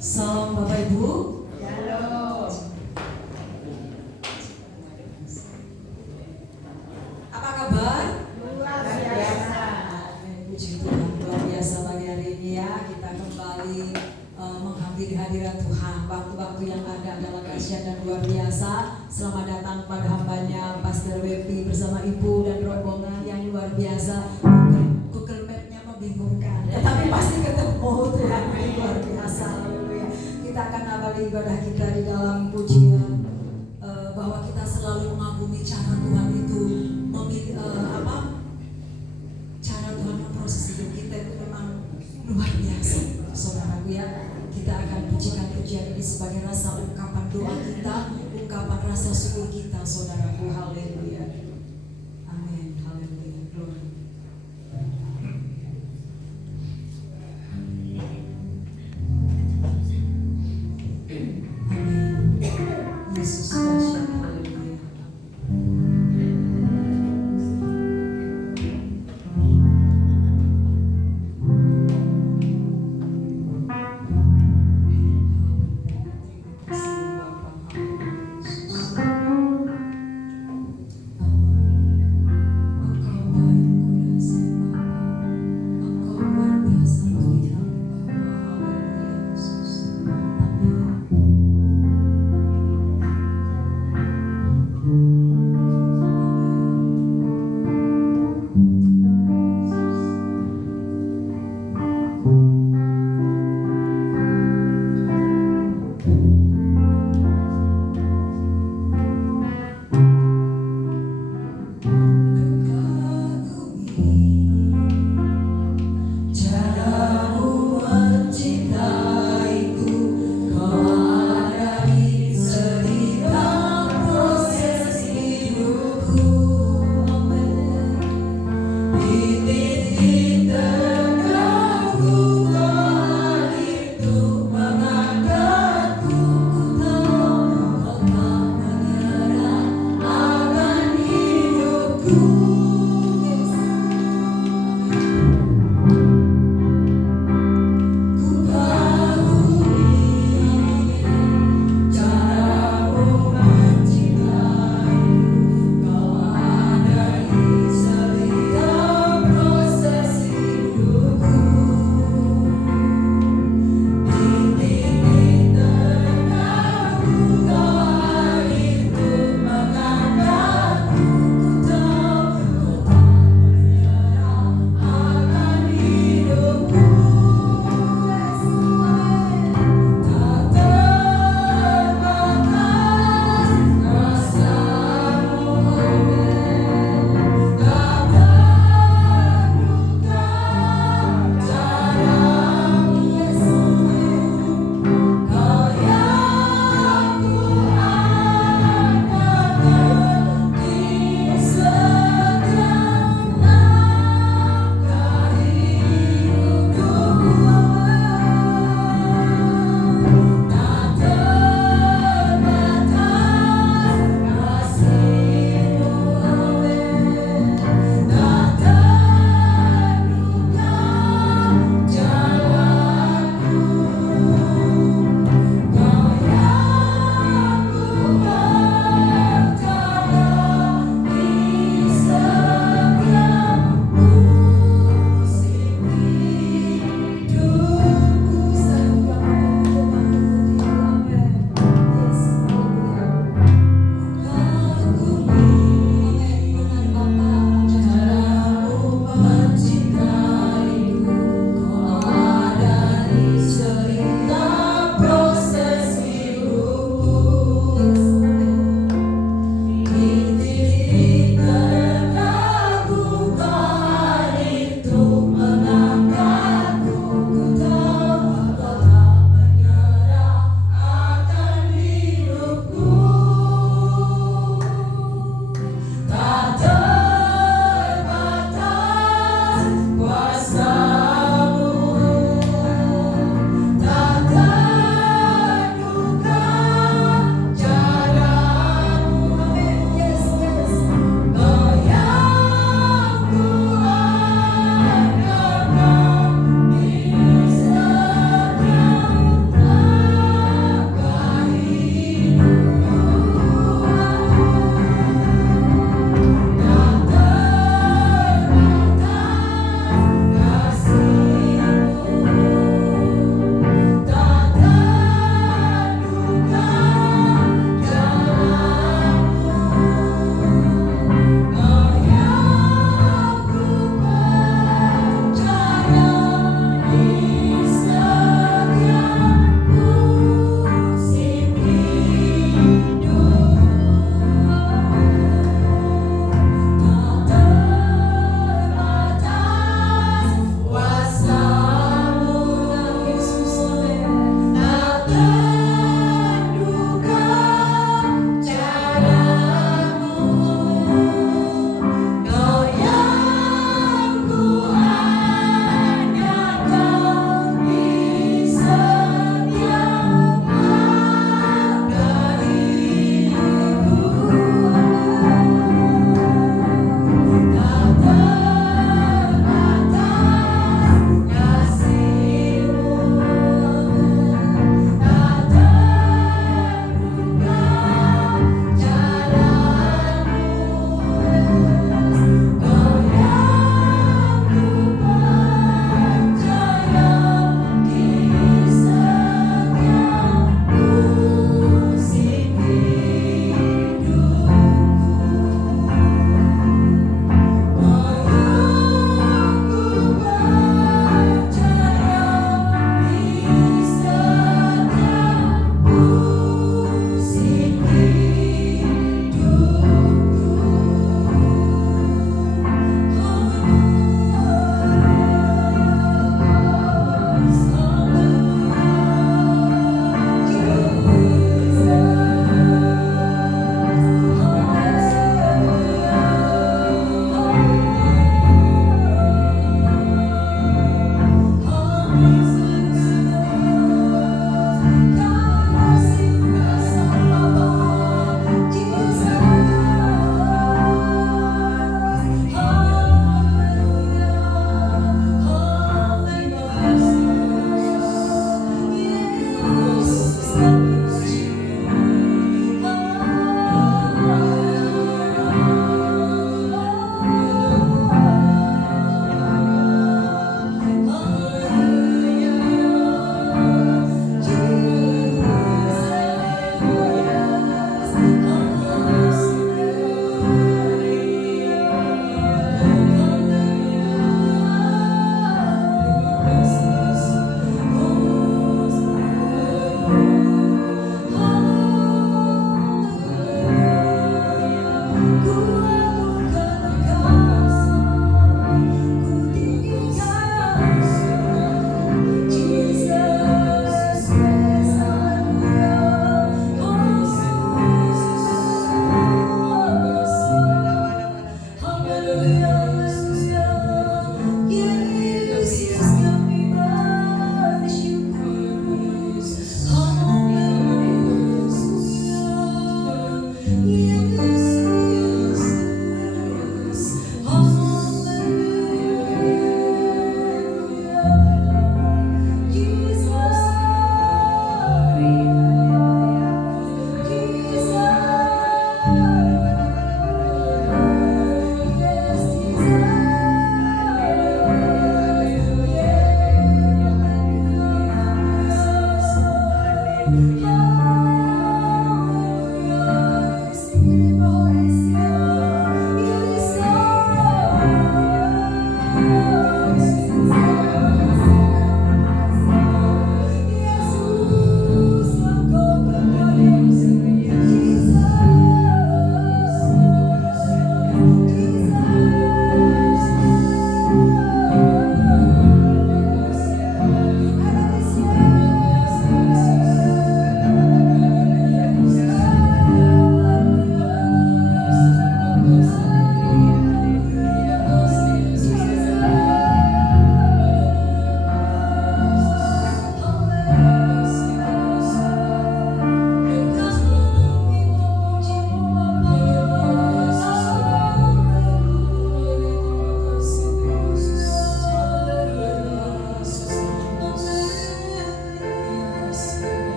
Salam Bapak Ibu. Halo. Apa kabar? Luar biasa. Puji Tuhan, luar biasa pagi hari ini ya. Kita kembali menghampiri hadirat Tuhan. Waktu-waktu yang ada adalah dahsyat dan luar biasa. Selamat datang pada hambanya Pastor Wepi bersama Ibu dan rombongan yang luar biasa. Google Map-nya membingungkan, tapi pasti ketemu. Tuhan luar biasa. Kita akan awali ibadah kita di dalam pujian bahwa kita selalu mengagumi cara Tuhan itu cara Tuhan memproses hidup kita itu memang luar biasa, saudaraku ya. Kita akan pujikan pujian ini sebagai rasa ungkapan doa kita, ungkapan rasa syukur kita, saudaraku. Haleluya, amin, haleluya, glory. Yesus dahsyat, haleluya.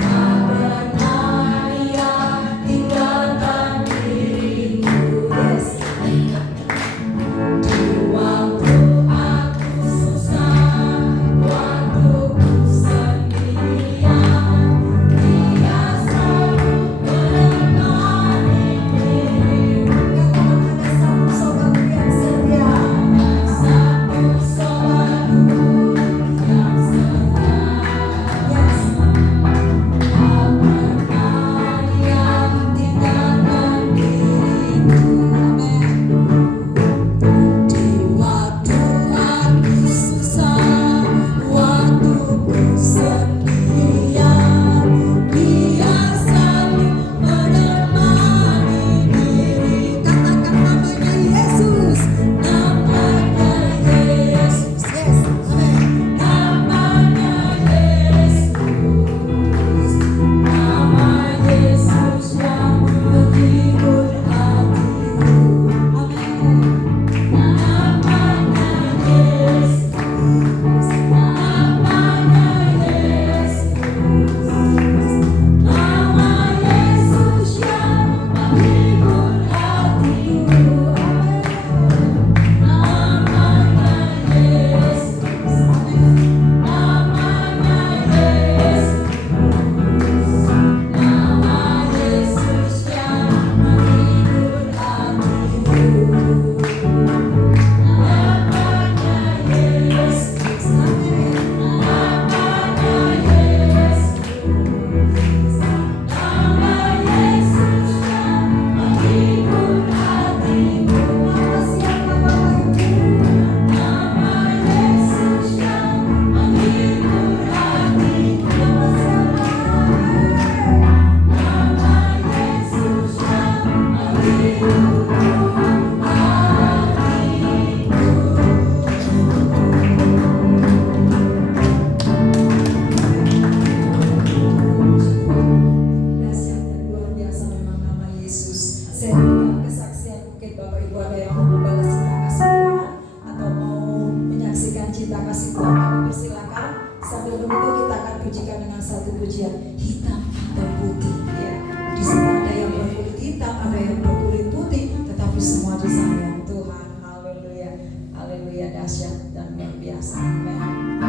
Tak pernah ia tinggalkan diri. Dia dahsyat dan luar biasa. Amin. Amin.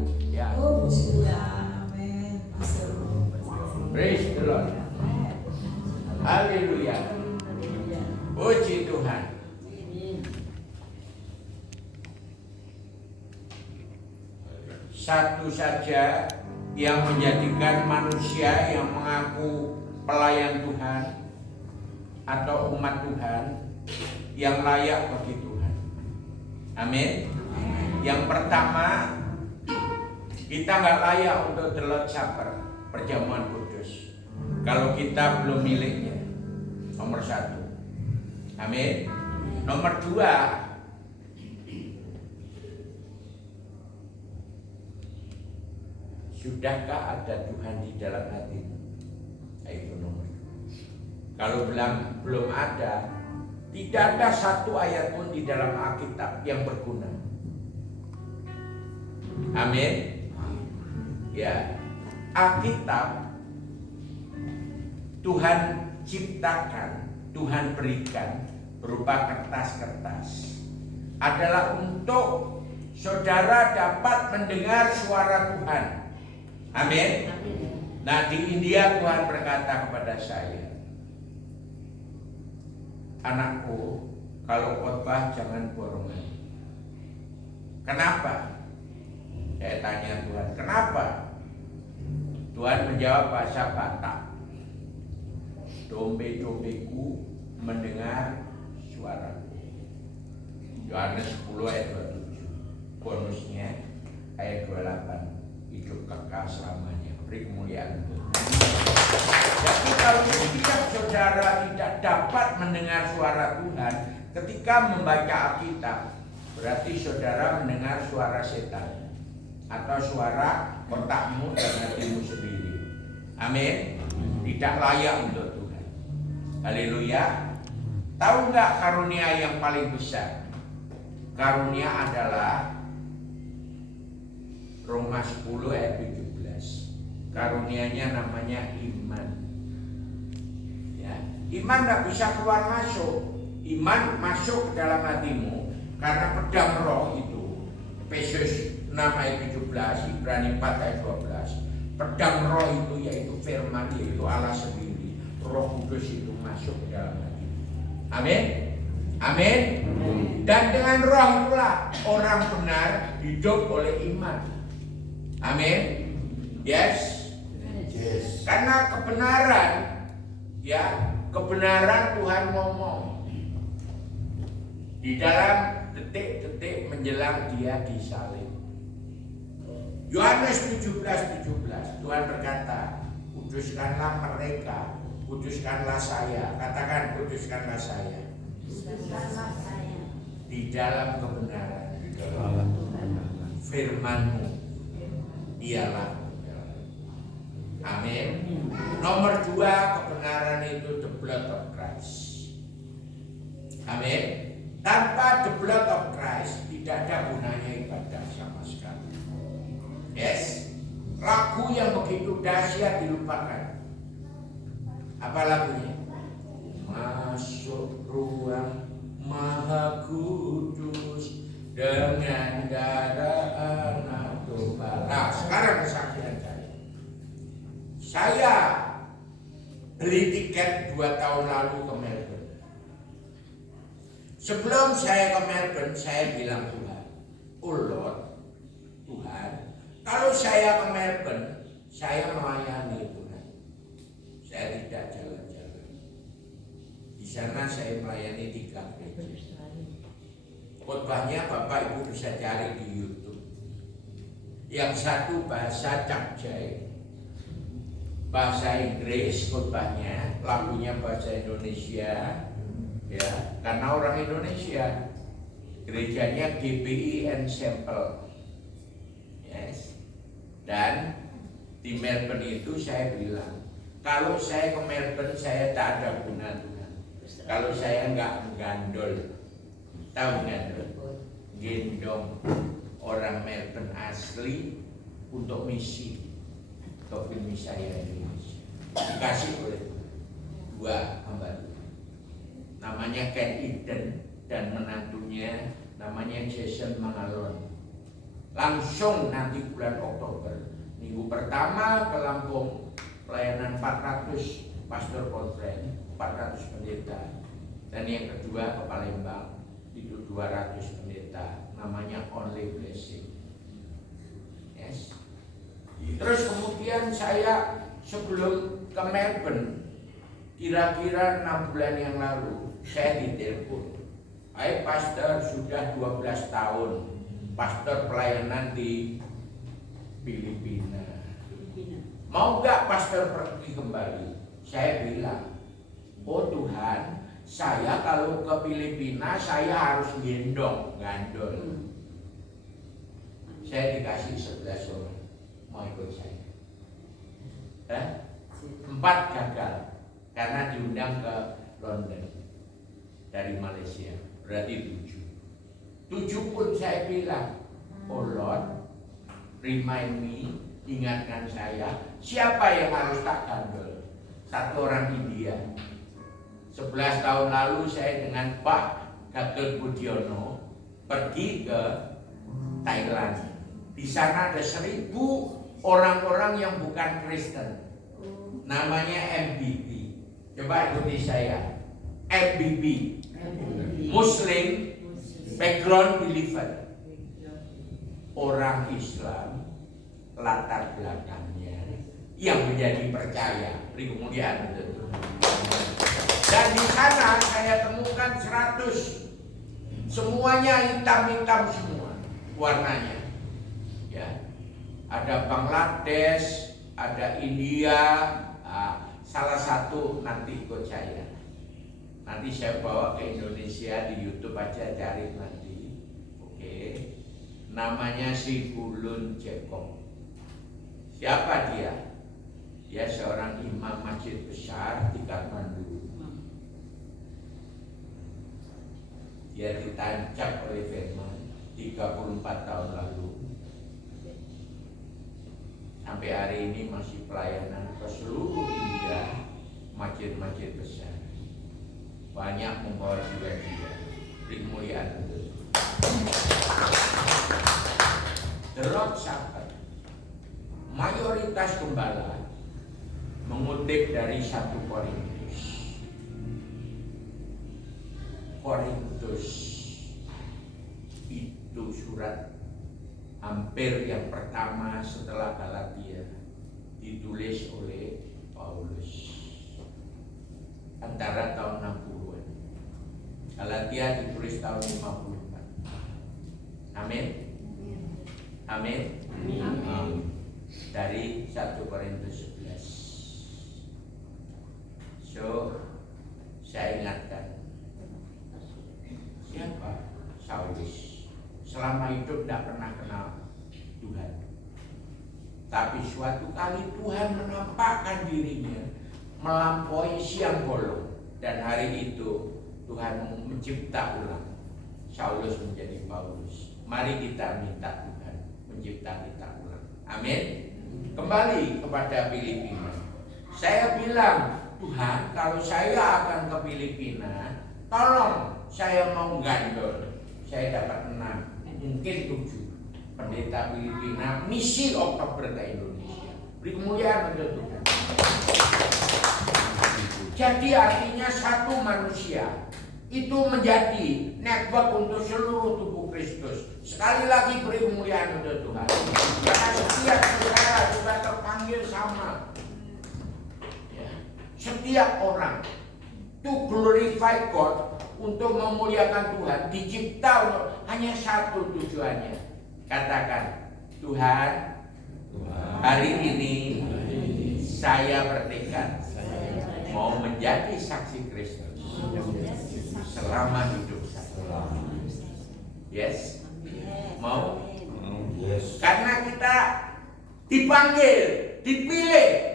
Haleluya. Glory. Praise the Lord. Haleluya. Puji Tuhan. Satu saja yang menjadikan manusia yang mengaku pelayan Tuhan atau umat Tuhan yang layak bagi Tuhan. Amin. Yang pertama, kita nggak layak untuk the Lord's Supper, perjamuan kudus, kalau kita belum miliknya. Nomor satu. Amin. Nomor dua, sudahkah ada Tuhan di dalam hatimu? Itu nomor dua. Kalau belum ada, tidak ada satu ayat pun di dalam Alkitab yang berguna. Amin. Ya, Alkitab Tuhan ciptakan, Tuhan berikan berupa kertas-kertas, adalah untuk saudara dapat mendengar suara Tuhan. Amin. Nah, di India Tuhan berkata kepada saya, anakku, kalau khotbah jangan borongan. Kenapa? Saya tanya Tuhan, kenapa? Tuhan menjawab bahasa Batak, dombe-dombeku mendengar suaraku. Yohanes 10 ayat 27. Bonusnya ayat 28, hidup kekal selamanya. Beri kemuliaan Tuhan. Jadi kalau setiap saudara tidak dapat mendengar suara Tuhan ketika membaca Alkitab, berarti saudara mendengar suara setan atau suara otakmu dan hatimu sendiri. Amin. Tidak layak untuk Tuhan. Haleluya. Tahu nggak karunia yang paling besar? Karunia adalah Roma 10 ayat 17. Karunianya namanya iman. Ya, Iman tidak bisa keluar masuk. Iman masuk ke dalam hatimu karena pedang roh itu. Efesus 6 ayat 17, Ibrani 4 ayat 12. Pedang roh itu yaitu firman, yaitu Allah sendiri. Roh Kudus itu masuk ke dalam hati. Amin. Amin. Dan dengan roh itulah orang benar hidup oleh iman. Amin. Yes. Karena kebenaran, ya, kebenaran Tuhan ngomong di dalam detik-detik menjelang dia disalib. Yohanes 17:17, Tuhan berkata, kuduskanlah mereka, kuduskanlah saya. Katakan, kuduskanlah saya. Kuduskanlah saya. Di dalam kebenaran. Firman-Mu ialah kebenaran. Amin. Nomor 2, kebenaran itu the blood of Christ. Amin. Tanpa the blood of Christ tidak ada gunanya ibadah sama sekali. Yes. Lagu yang begitu dahsyat dilupakan. Apa lagunya? Masuk ruang Maha Kudus dengan darah anak domba. Nah, sekarang kesaksian saya. Saya beli tiket 2 tahun lalu ke Melbourne. Sebelum saya ke Melbourne, saya bilang Tuhan, oh Lord, Tuhan, kalau saya ke Melbourne, saya melayani Tuhan. Saya tidak jalan-jalan. Di sana saya melayani 3 gereja. Khotbahnya Bapak Ibu bisa cari di YouTube. Yang satu bahasa Capjai, bahasa Inggris khotbahnya, lagunya bahasa Indonesia, ya, karena orang Indonesia. Gerejanya GBI Ensemble, yes. Dan di Melbourne itu saya bilang, kalau saya ke Melbourne saya tak ada guna Tuhan. Kalau saya nggak menggandol, tahu gandol? Gendong orang Melbourne asli untuk misi ke bumi saya Indonesia. Dikasih oleh 2 hamba, namanya Ken Eden dan menantunya namanya Jason Mangalon. Langsung nanti bulan Oktober, minggu pertama ke Lampung, pelayanan 400 pastor conference, 400 pendeta, dan yang kedua ke Palembang itu 200 pendeta, namanya Only Blessing. Yes. Terus kemudian saya sebelum ke Melbourne, kira-kira 6 bulan yang lalu, saya ditelepon. Hai pastor, sudah 12 tahun pastor pelayanan di Filipina. Mau gak pastor pergi kembali? Saya bilang, oh Tuhan, saya kalau ke Filipina saya harus gendong, gandol. Saya dikasih 11 orang mau ikut saya. 4 gagal karena diundang ke London dari Malaysia, berarti 7 pun saya bilang, oh Lord, remind me, ingatkan saya, siapa yang harus tak gandol? 1 orang India. 11 tahun lalu saya dengan Pak Gatot Budiono pergi ke Thailand. Di sana ada 1000 orang-orang yang bukan Kristen, namanya MBB. Coba ikuti saya, MBB, Muslim Background Believer, orang Islam latar belakangnya yang menjadi percaya. Beri kemuliaan itu. Dan di sana saya temukan 100, semuanya hitam-hitam semua warnanya. Ya, ada Bangladesh, ada India. Salah satu nanti ikut saya. Nanti saya bawa ke Indonesia, di YouTube aja cari nanti. Oke. Namanya si Bulun Jacob. Siapa dia? Dia seorang imam masjid besar di Kathmandu. Dia ditancap oleh firman 34 tahun lalu. Sampai hari ini masih pelayanan ke seluruh India, masjid-masjid besar. banyak membawa jiwa-jiwa. Beri kemuliaan untuk The Lord Supper. Mayoritas gembala mengutip dari 1 Korintus. Korintus itu surat hampir yang pertama setelah Galatia, ditulis oleh Paulus antara tahun 60-an. Galatia ditulis tahun 54. Amin. Amin. Dari 1 Korintus 11. So, saya ingatkan, siapa Saulus? Selama hidup tidak pernah kenal Tuhan. Tapi suatu kali Tuhan menampakkan dirinya melampaui siang bolong, dan hari itu Tuhan mencipta ulang Saulus menjadi Paulus. Mari kita minta Tuhan mencipta kita ulang. Amin. Kembali kepada Filipina. Saya bilang, Tuhan, kalau saya akan ke Filipina, tolong saya mau gandol. Saya dapat 6, mungkin 7 pendeta Filipina misi Oktober ke Indonesia. Beri kemuliaan untuk Tuhan. Jadi artinya satu manusia itu menjadi network untuk seluruh tubuh Kristus. Sekali lagi beri kemuliaan untuk Tuhan. Karena setiap saudara juga terpanggil sama. Ya. Setiap orang to glorify God, untuk memuliakan Tuhan, dicipta untuk hanya satu tujuannya. Katakan, Tuhan, hari ini saya bertekad mau menjadi saksi Kristus selama hidup saya. Yes? Mau? Yes. Karena kita dipanggil, dipilih.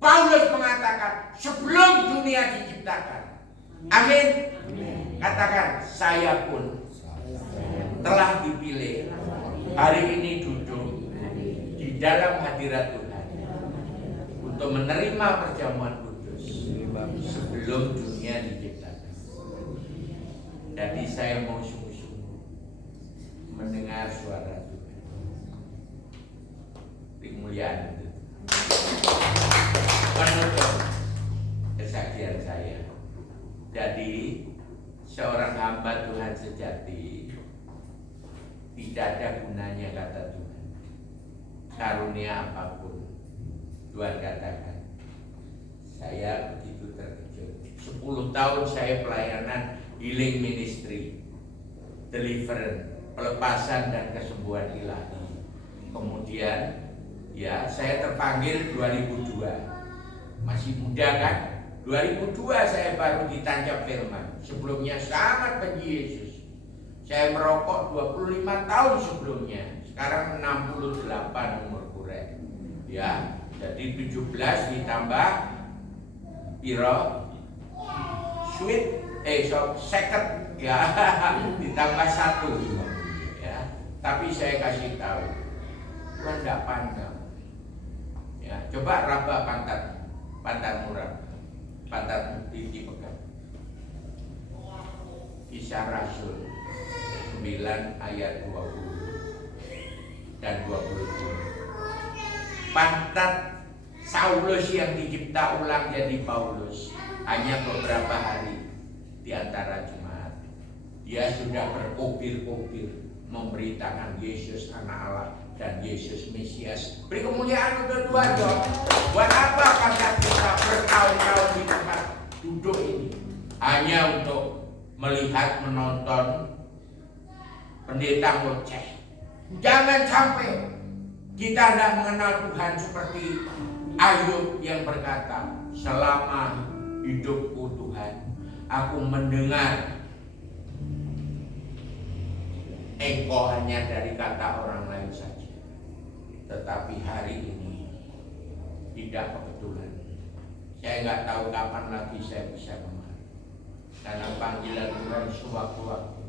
Paulus mengatakan sebelum dunia diciptakan. Amin. Katakan, saya pun telah dipilih hari ini duduk di dalam hadirat Tuhan untuk menerima perjamuan kudus sebelum dunia diciptakan. Jadi saya mau sungguh-sungguh mendengar suara Tuhan. Kemuliaan itu menutup kesaksian saya. Jadi seorang hamba Tuhan sejati tidak ada gunanya kata Tuhan. Karunia apapun, Tuhan katakan, saya begitu terkejut. 10 tahun saya pelayanan healing ministry, deliverance, pelepasan dan kesembuhan ilahi. Kemudian ya saya terpanggil 2002, masih muda kan. 2002 saya baru ditancap firman. Sebelumnya sangat benci Yesus. Saya merokok 25 tahun sebelumnya. Sekarang 68 umur kurek. Ya, jadi 17 ditambah piro sweet second ya ditambah 1 ya. Tapi saya kasih tahu, Tuhan tidak pandang. Ya, coba raba pantat murah. Pantat tinggi pegang. Kisah Rasul 9 ayat 20 dan 22. Pantat Saulus yang dicipta ulang jadi Paulus hanya beberapa hari di antara jemaat. Dia sudah berkopir-kopir memberitakan Yesus anak Allah dan Yesus Mesias. Beri kemuliaan untuk Tuhan dong. Buat apa karena kita bertahun-tahun di tempat duduk ini? Hanya untuk melihat, menonton pendeta ngoceh. Jangan sampai kita tidak mengenal Tuhan seperti Ayub yang berkata, selama hidupku Tuhan, aku mendengar Engkau hanya dari kata orang lain saja. Tetapi hari ini tidak kebetulan. Saya nggak tahu kapan lagi saya bisa kemari. Karena panggilan Tuhan sewaktu-waktu.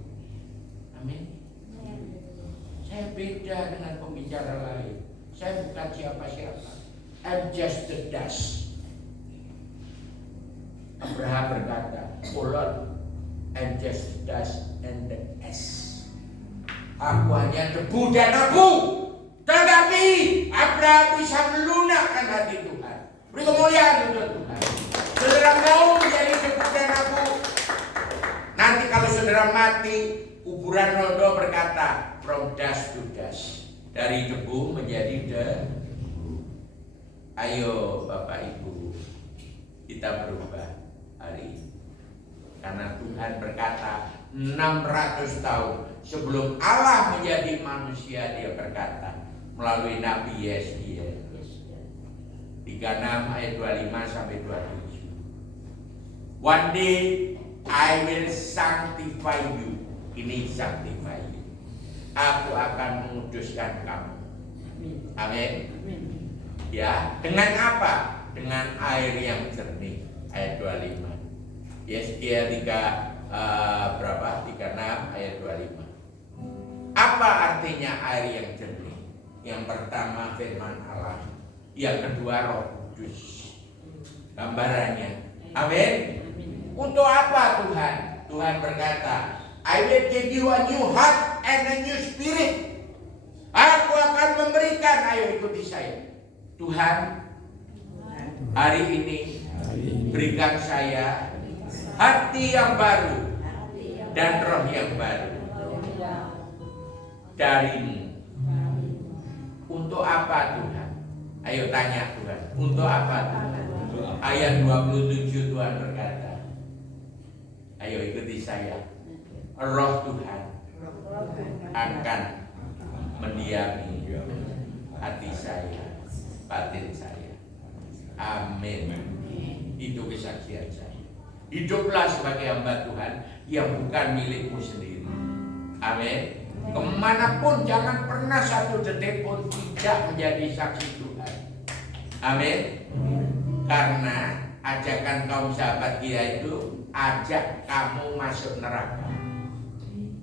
Amin. Saya beda dengan pembicara lain. Saya bukan siapa-siapa. I'm just the dust. Abraham berkata, "Oh Lord, I'm just dust and the ash." Aku hanya debu dan abu. Tetapi Abraham bisa melunakkan hati Tuhan. Beri kemuliaan untuk Tuhan. Saudara mau menjadi debu dan abu? Nanti kalau saudara mati, kuburan Rondo berkata, from dust to dust. Dari debu menjadi debu. Ayo Bapak Ibu, kita berubah hari ini. Karena Tuhan berkata 600 tahun sebelum Allah menjadi manusia, dia berkata melalui Nabi Yesaya 36 ayat 25 sampai 27. One day I will sanctify you. Ini sanctify you. Aku akan menguduskan kamu. Amin. Ya, dengan apa? Dengan air yang jernih. Ayat 25. Yesaya 36 ayat 25. Apa artinya air yang jernih? Yang pertama firman Allah, yang kedua Roh Kudus. Gambarannya. Amin. Untuk apa Tuhan? Tuhan berkata, I will give you a new heart and a new spirit. Aku akan memberikan, ayo ikuti saya. Tuhan, hari ini berikan saya hati yang baru dan roh yang baru darimu. Untuk apa Tuhan? Ayo tanya Tuhan, untuk apa Tuhan? Ayat 27 Tuhan berkata, ayo ikuti saya. Roh Tuhan akan mendiami hati saya, batin saya. Amin. Itu kesaksian saya. Hiduplah sebagai hamba Tuhan yang bukan milikmu sendiri. Amin. Kemanapun jangan pernah satu detik pun tidak menjadi saksi Tuhan. Amin. Karena ajakan kaum sahabat dia itu ajak kamu masuk neraka.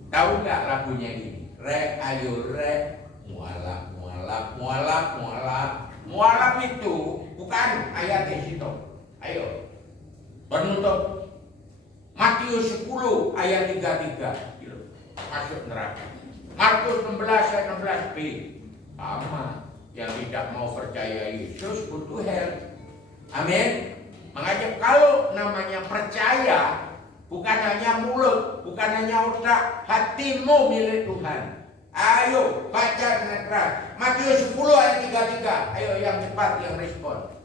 Tahu nggak lagunya ini? Rek, ayo rek, mualaf, mualaf, mualaf, mualaf. Mualaf itu bukan ayat di situ. Ayo, penutup Matius 10 ayat 33. Masuk neraka. Markus 16 ayat 16b. Sama, yang tidak mau percaya Yesus butuh hell. Amin. Makanya kalau namanya percaya, bukan hanya mulut, bukan hanya otak, hatimu milik Tuhan. Ayo baca dengan keras. Matius 10 ayat 33. Ayo yang cepat yang respon.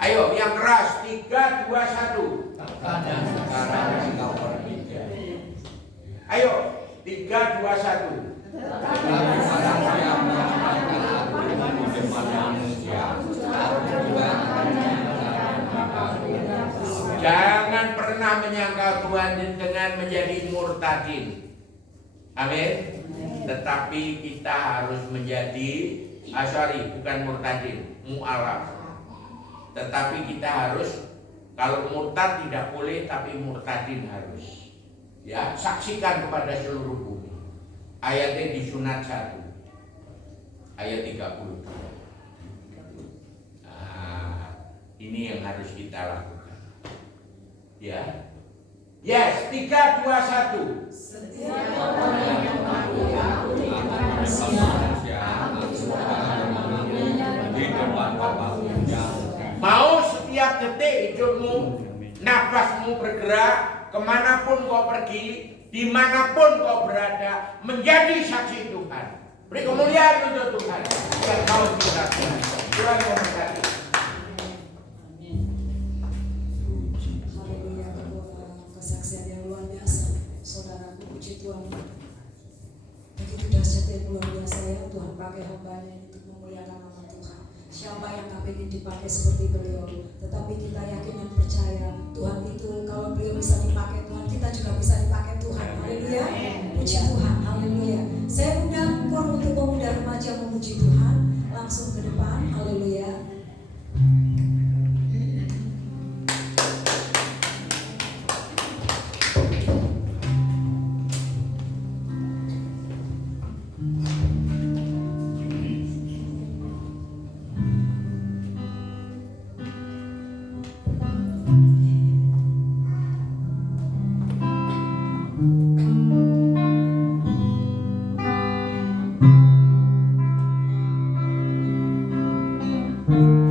Ayo yang keras. 3, 2, 1. Dan sekarang engkau pergi. Ayo 3, 2, 1. Sekarang saya menyampaikan aku di depan manusia. Aku juga akan Jangan pernah menyangka Tuhan dengan menjadi murtadin. Amin. Tetapi kita harus menjadi bukan murtadin, mu'alaf. Tetapi kita harus, kalau murtad tidak boleh, tapi murtadin harus. Ya, saksikan kepada seluruh bumi. Ayatnya di Sunat 1 ayat 32. Nah, ini yang harus kita lakukan. Ya. Yes, 3, 2, 1. Setiap orang yang mengakui aku di depan manusia, aku juga akan memanggilnya di depan Bapa-Ku yang jauh. Mau setiap detik hidupmu, nafasmu bergerak, kemanapun kau pergi, dimanapun kau berada, menjadi saksi Tuhan. Beri kemuliaan untuk Tuhan yang kau cintai. Tuhan memberkati. Haleluya, kesaksian yang luar biasa. Saudaraku, puji Tuhan. Begitu dahsyat dan luar biasa ya Tuhan pakai hambanya ini untuk memuliakan nama Tuhan. Siapa yang gak ingin dipakai seperti beliau? Tetapi kita yakin dan percaya Tuhan itu kalau beliau bisa dipakai Tuhan, kita juga bisa dipakai Tuhan. Haleluya, puji Tuhan. Haleluya. Saya undang pun untuk pemuda remaja memuji Tuhan. Langsung ke depan. Haleluya. Terkadang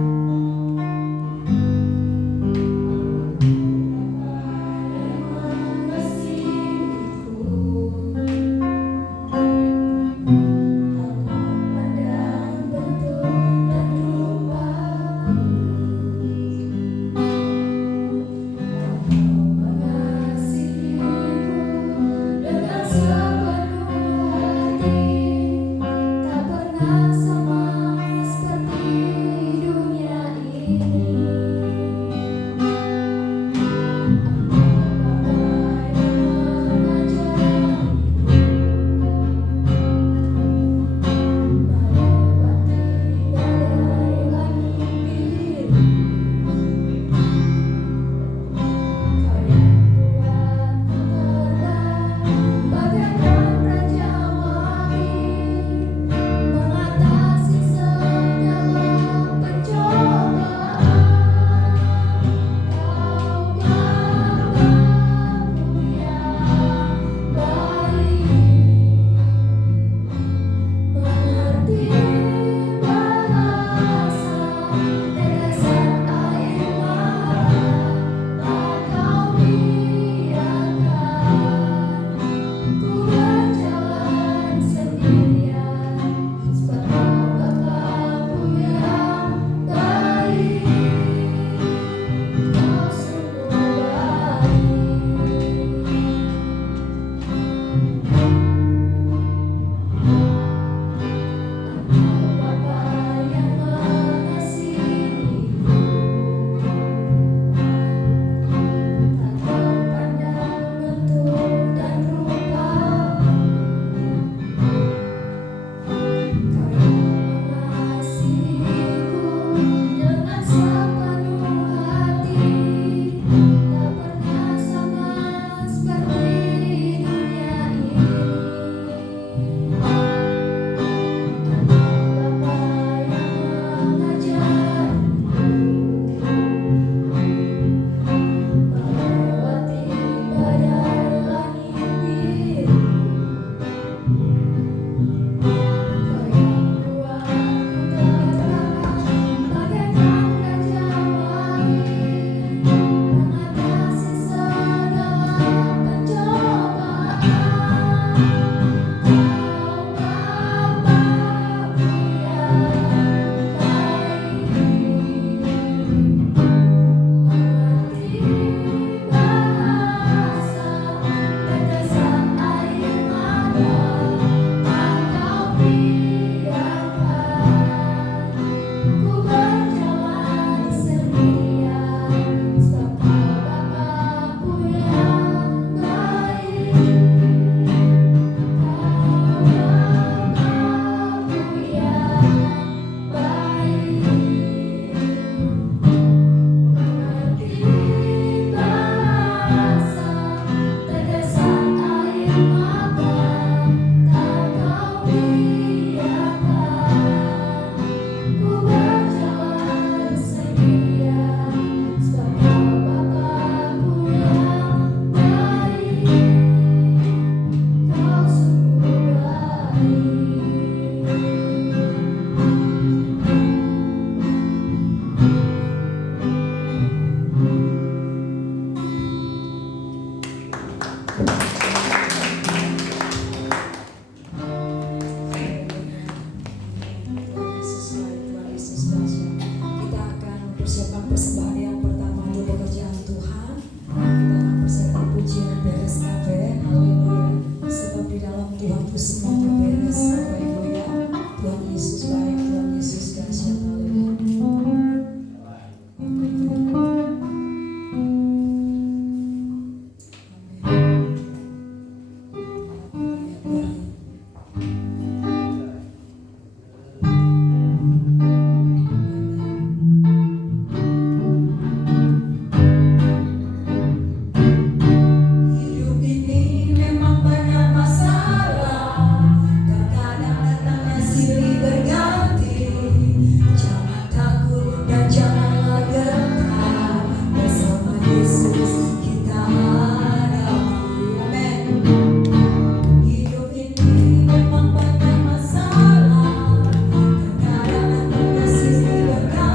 datang ke sini berkata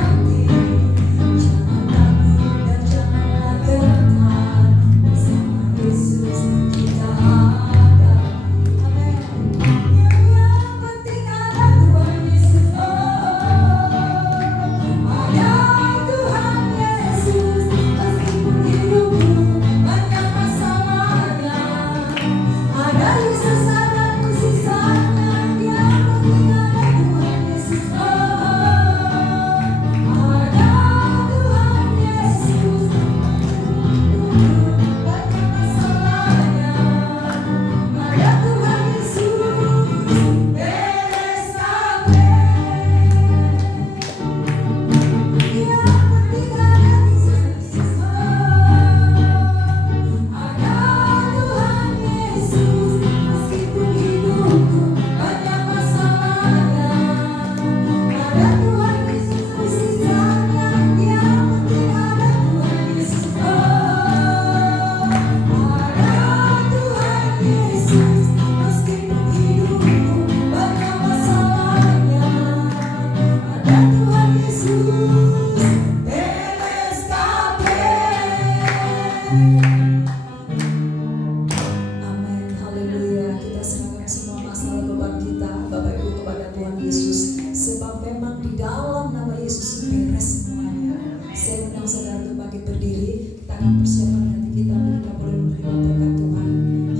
Sebab memang di dalam nama Yesus beres semuanya. Saya undang saudara untuk bangkit berdiri. Kita akan persiapkan hati kita untuk kita boleh menerima berkat Tuhan.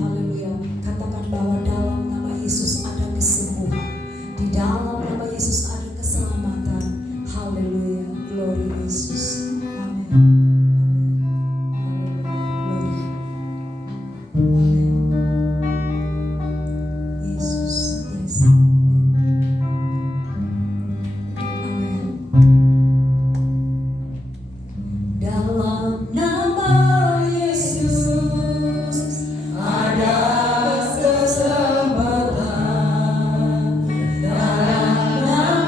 Haleluya. Katakan bahwa dalam nama Yesus ada kesembuhan. Di dalam nama Yesus ada keselamatan. Haleluya. Glory Yesus. Amin. Amin. Haleluya. Glory. Amin. Yesus. Yes. Amin. Dalam nama Yesus ada keselamatan. Dalam nama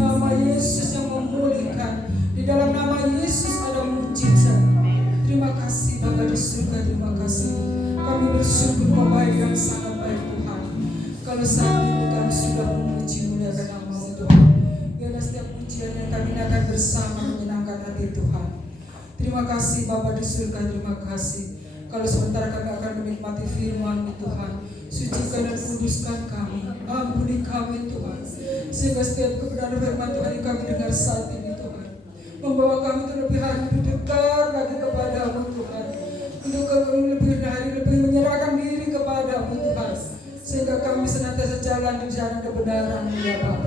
Nama Yesus yang memulihkan. Di dalam nama Yesus ada mujizat. Terima kasih Bapa di surga, terima kasih. Kami bersyukur Bapak yang sangat baik Tuhan. Kalau saat ini kami sudah memuji muliakan nama-Mu Tuhan. Biarlah setiap pujian yang kami akan bersama menyenangkan hati Tuhan. Terima kasih Bapa di surga, terima kasih. Kalau sementara kami akan menikmati firman-Mu Tuhan, sucikan dan kuduskan kami, ampuni kami Tuhan, sehingga setiap kebenaran firman Tuhan yang kami dengar saat ini Tuhan, membawa kami terlebih hari lebih dekat lagi kepada-Mu Tuhan, untuk lebih hari lebih menyerahkan diri kepada-Mu Tuhan, sehingga kami senantiasa jalan di jalan kebenaran ya Bapa.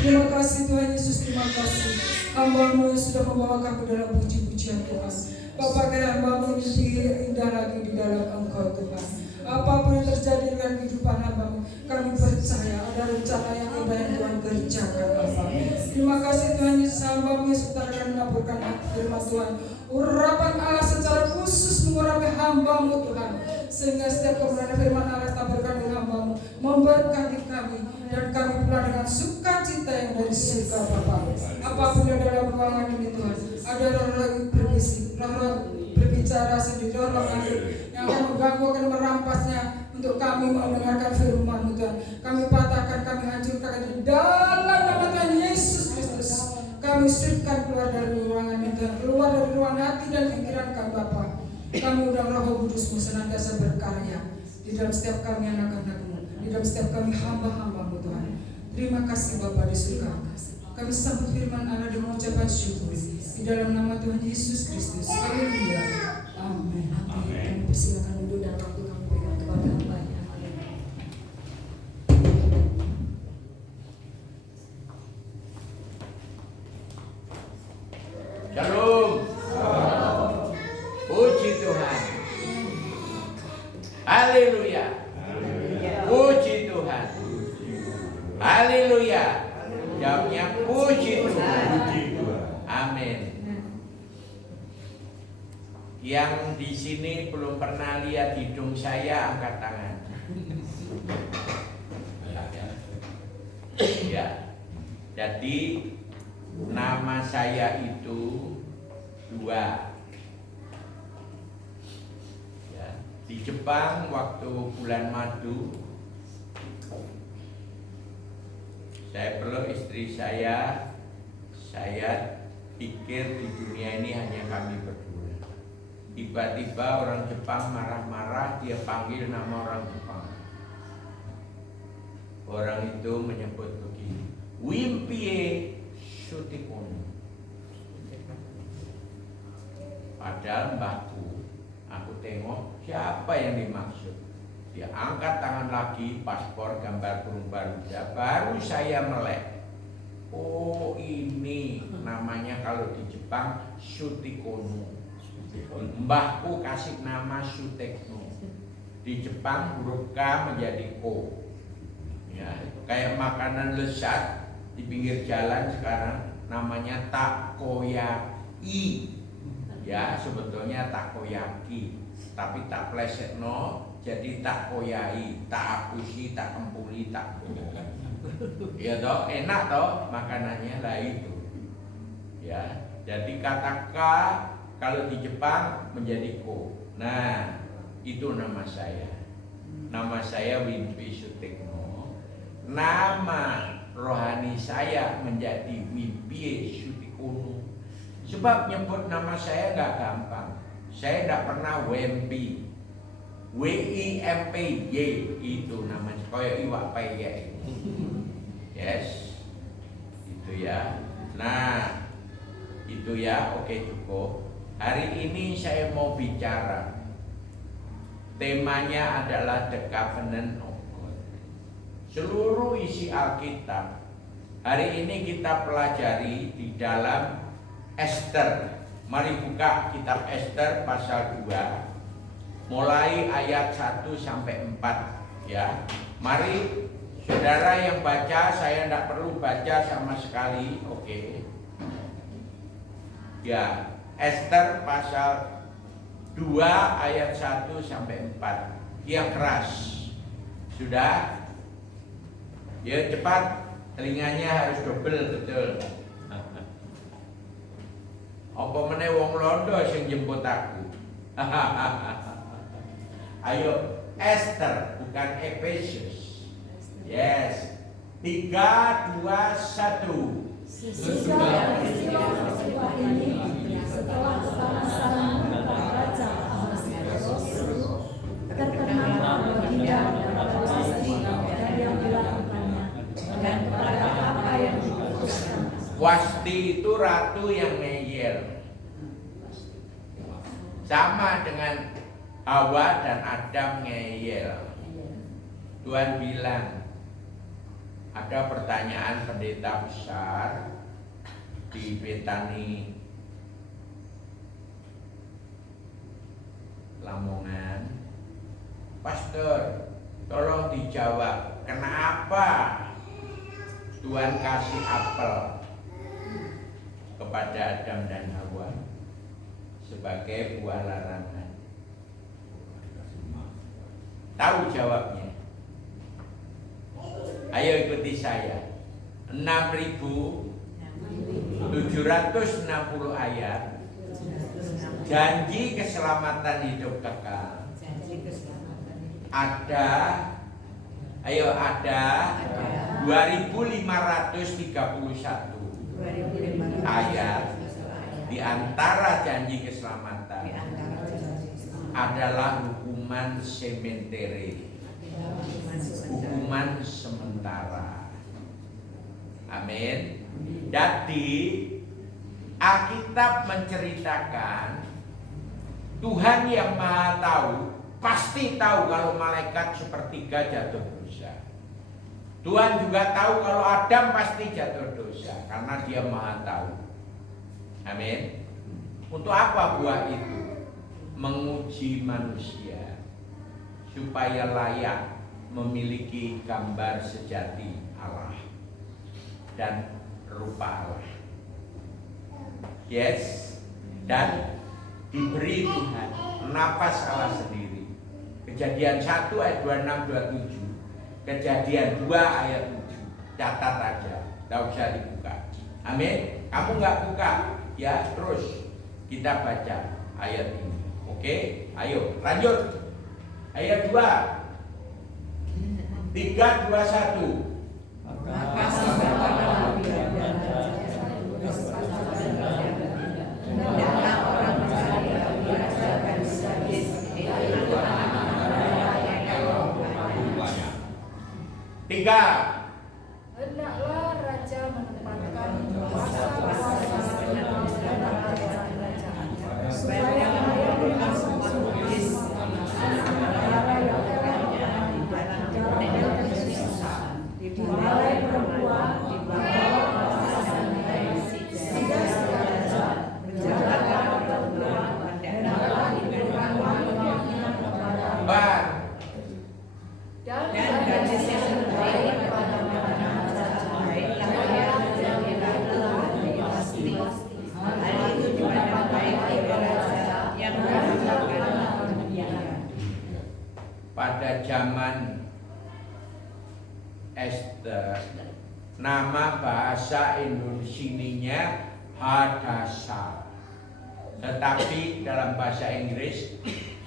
Terima kasih Tuhan Yesus, terima kasih. Hamba-Mu yang sudah membawa kami dalam puji-pujian Tuhan. Bapa kaya hamba-Mu ini indah lagi di dalam Engkau Tuhan. Apapun yang terjadi dengan kehidupan hamba-Mu, kami percaya ada rencana yang indah yang Tuhan kerjakan Bapa. Terima kasih Tuhan Yesus, hamba-Mu yang sebentar akan melaporkan firman Tuhan. Urapan Allah secara khusus mengurapi hamba-Mu Tuhan, sehingga setiap kebenaran firman Allah taburkan di hamba-Mu memberkati kami, dan kami pulang dengan sukacita yang dari surga Bapa. Apapun yang dalam ruangan ini Tuhan, ada roh-roh berbisik, roh-roh berbicara sendiri, roh-roh yang akan mengganggu, akan merampasnya untuk kami mendengarkan firman-Mu Tuhan. Kami patahkan, kami hancurkan di dalam nama Tuhan Yesus Kristus. Kami usirkan keluar dari ruangan ini Tuhan, keluar dari ruang hati dan pikiran kami Bapa. Kami undang Roh Kudus-Mu senantiasa berkarya di dalam setiap kami anak-anak-Mu, di dalam setiap kami hamba-hamba-Mu Tuhan. Terima kasih Bapa di surga. Kami sambut firman Allah dengan ucapan syukur di dalam nama Tuhan Yesus Kristus. Haleluya. Amin. Kami persilakan duduk dan waktu kami berikan kepada hamba-Nya. Shalom. Puji Tuhan. Haleluya. Puji Tuhan. Haleluya. Jawabnya puji Tuhan. Amin. Yang di sini belum pernah lihat hidung saya, angkat tangan. Ya. Jadi nama saya itu dua. Ya. Di Jepang waktu bulan madu, saya peluk istri saya pikir di dunia ini hanya kami berdua. Tiba-tiba orang Jepang marah-marah, dia panggil nama orang Jepang. Orang itu menyebut begini, Wimpie Sutikun. Padahal mbahku, aku tengok siapa yang dimaksud. Dia angkat tangan lagi, paspor gambar burung garuda. Baru saya melek. Oh ini namanya kalau di Jepang Sutikono. Mbahku kasih nama Sutekno. Di Jepang huruf K menjadi O. Ya, kayak makanan lezat di pinggir jalan sekarang namanya takoyaki. Ya sebetulnya takoyaki, tapi tak plesetno jadi takoyai, tak hapusi, tak kempuli, tak. Ya toh enak toh makanannya lah itu. Ya jadi kata K kalau di Jepang menjadi ko. Nah itu nama saya. Nama saya Wimpie Sutikno. Nama rohani saya menjadi Wimpie Sutikono. Sebab nyebut nama saya nggak gampang. Saya nggak pernah Wempi, WIMPY itu namanya. Kayak iwak peye. Yes, itu ya. Nah, itu ya. Oke cukup. Hari ini saya mau bicara. Temanya adalah The Covenant of God. Seluruh isi Alkitab hari ini kita pelajari di dalam Ester. Mari buka kitab Ester pasal 2 mulai ayat 1 sampai 4 ya. Mari saudara yang baca, saya tidak perlu baca sama sekali. Oke. Ya, Ester pasal 2 ayat 1 sampai 4. Yang keras. Sudah? Ya cepat. Telinganya harus double betul. Apa meneh wong Londo sing jemput aku. Ayo, Esther bukan Efesus. Yes. 3, 2, 1. Sesudah peristiwa ini, setelah kepanasan Raja Ahasuerus, terkenal Baginda dan Wasti dari yang dilakukannya dan kepada apa yang diputuskan. Wasti itu ratu yang ngeyel. Sama dengan Hawa dan Adam ngeyel. Tuhan bilang, ada pertanyaan pendeta besar di Betani Lamongan. Pastor, tolong dijawab, kenapa Tuhan kasih apel kepada Adam dan Hawa sebagai buah larangan? Tahu jawabnya? Ayo ikuti saya. 6.760 ayat. Janji keselamatan hidup kekal. Ada 2.531 ayat. Di antara janji keselamatan adalah hukuman sementeri, hukuman sementara. Amin. Jadi Alkitab menceritakan Tuhan yang Maha Tahu pasti tahu kalau malaikat sepertiga jatuh dosa. Tuhan juga tahu kalau Adam pasti jatuh dosa karena Dia Maha Tahu. Amin. Untuk apa buah itu? Menguji manusia supaya layak memiliki gambar sejati Allah dan rupa Allah. Yes. Dan diberi Tuhan nafas Allah sendiri. Kejadian 1 ayat 26-27, Kejadian 2 ayat 7. Catat aja, tidak usah dibuka. Amin. Kamu nggak buka, ya terus kita baca ayat ini. Oke, ayo lanjut. Ayat 2, 3, 2, 1. Tiga. Hendaklah raja menempatkan kuasa-kuasa supaya dia berlangsung logis antara yang di balai perempuan, di balai kekuasaan sehingga sederajat menjaga perempuan dan dapat diberikan wanita kepada dan gadis yang terbaik kepada baik lahir dan laki-laki pasti. Hal itu dipandang baik oleh raja yang melakukan demikian. Pada zaman Esther, nama bahasa Indonesianya Hadasa, tetapi dalam bahasa Inggris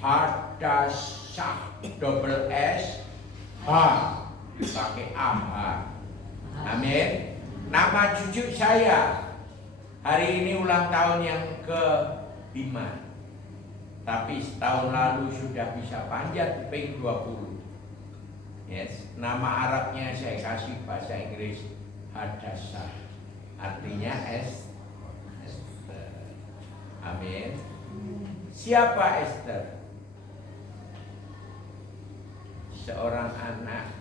Hadasa, double S, H, dipakai AH. Amin. Nama cucu saya hari ini ulang tahun yang ke-5, tapi setahun lalu sudah bisa panjat kuping 20. Yes, nama Arabnya saya kasih bahasa Inggris Hadasa, artinya Esther. Amin. Siapa Esther? Seorang anak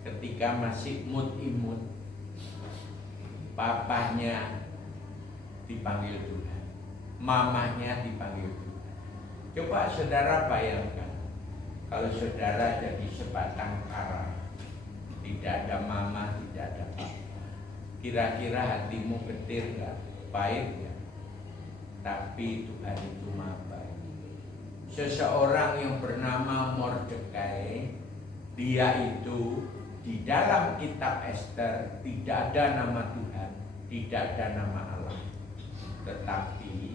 ketika masih imut-imut, papahnya dipanggil Tuhan, mamahnya dipanggil Tuhan. Coba saudara bayangkan, kalau saudara jadi sebatang kara, tidak ada mama, tidak ada papa, kira-kira hatimu getir gak? Pahit gak? Tapi Tuhan itu maha baik. Seseorang yang bernama Mordekai, dia itu Di dalam kitab Ester tidak ada nama Tuhan, tidak ada nama Allah. Tetapi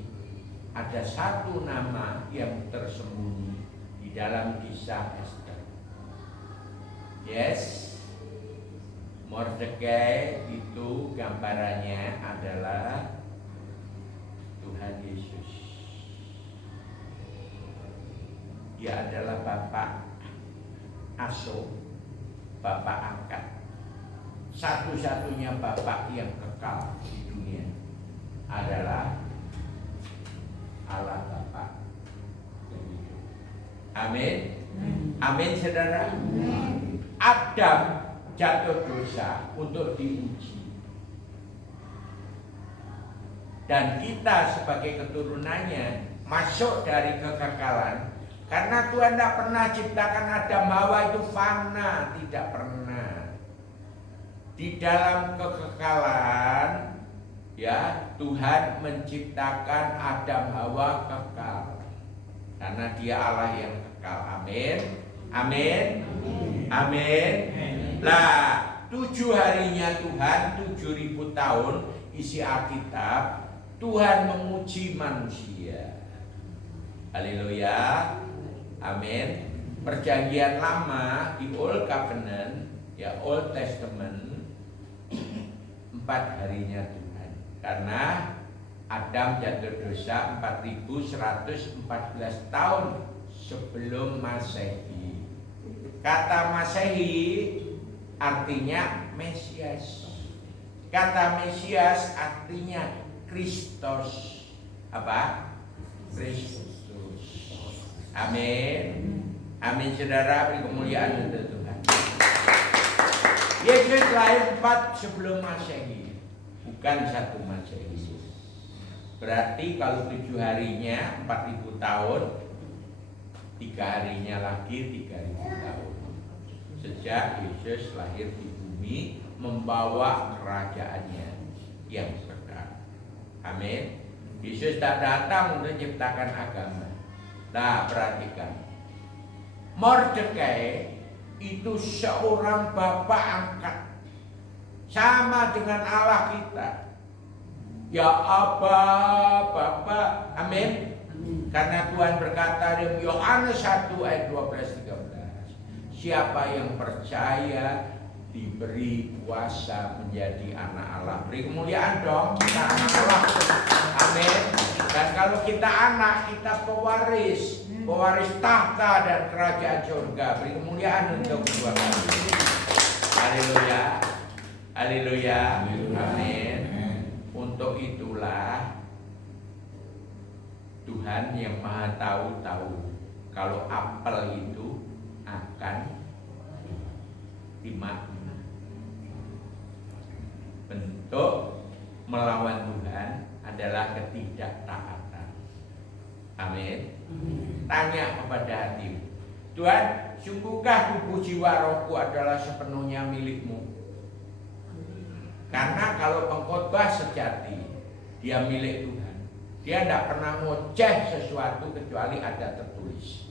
ada satu nama yang tersembunyi di dalam kisah Ester. Yes, Mordekai itu gambarannya adalah Tuhan Yesus. Dia adalah Bapak asuh, Bapak angkat, satu-satunya Bapak yang kekal di dunia adalah Allah Bapa yang hidup. Amin. Amin, saudara. Adam jatuh dosa untuk diuji, dan kita sebagai keturunannya masuk dari kekekalan. Karena Tuhan tidak pernah ciptakan Adam Hawa itu fana, tidak pernah. Di dalam kekekalan, ya, Tuhan menciptakan Adam Hawa kekal. Karena Dia Allah yang kekal. Amin. Amin. Amin. Lah, 7 harinya Tuhan, 7.000 tahun isi Alkitab, Tuhan menguji manusia. Haleluya. Amin. Perjanjian lama di Old Covenant, ya, Old Testament, 4 harinya Tuhan. Karena Adam jatuh dosa 4114 tahun sebelum Masehi. Kata Masehi artinya Mesias. Kata Mesias artinya Kristus. Apa? Kristus. Amin. Amin, saudara, beri kemuliaan untuk Tuhan. Yesus lahir 4 sebelum Masehi, bukan 1 Masehi. Berarti kalau 7 harinya 4000 tahun, 3 harinya lagi 3000 tahun. Sejak Yesus lahir di bumi membawa kerajaannya yang kekal. Amin. Yesus tak datang untuk menciptakan agama. Nah, perhatikan. Mordekai itu seorang bapak angkat, sama dengan Allah kita. Ya Aba, Bapa. Amin. Karena Tuhan berkata di Yohanes 1 ayat 12-13, siapa yang percaya diberi kuasa menjadi anak Allah. Beri kemuliaan dong, kita anak Allah. Amin. Dan kalau kita anak, kita pewaris tahta dan kerajaan surga. Beri kemuliaan untuk kedua kali. Haleluya. Haleluya. Amin. Untuk itulah Tuhan yang Maha Tahu kalau apel itu akan dimakan. Bentuk melawan Tuhan adalah ketidaktaatan. Amin. Tanya kepada hatimu, Tuhan, sungguhkah tubuh jiwa rohku adalah sepenuhnya milikmu? Karena kalau pengkhotbah sejati, dia milik Tuhan. Dia tidak pernah ngoceh sesuatu kecuali ada tertulis.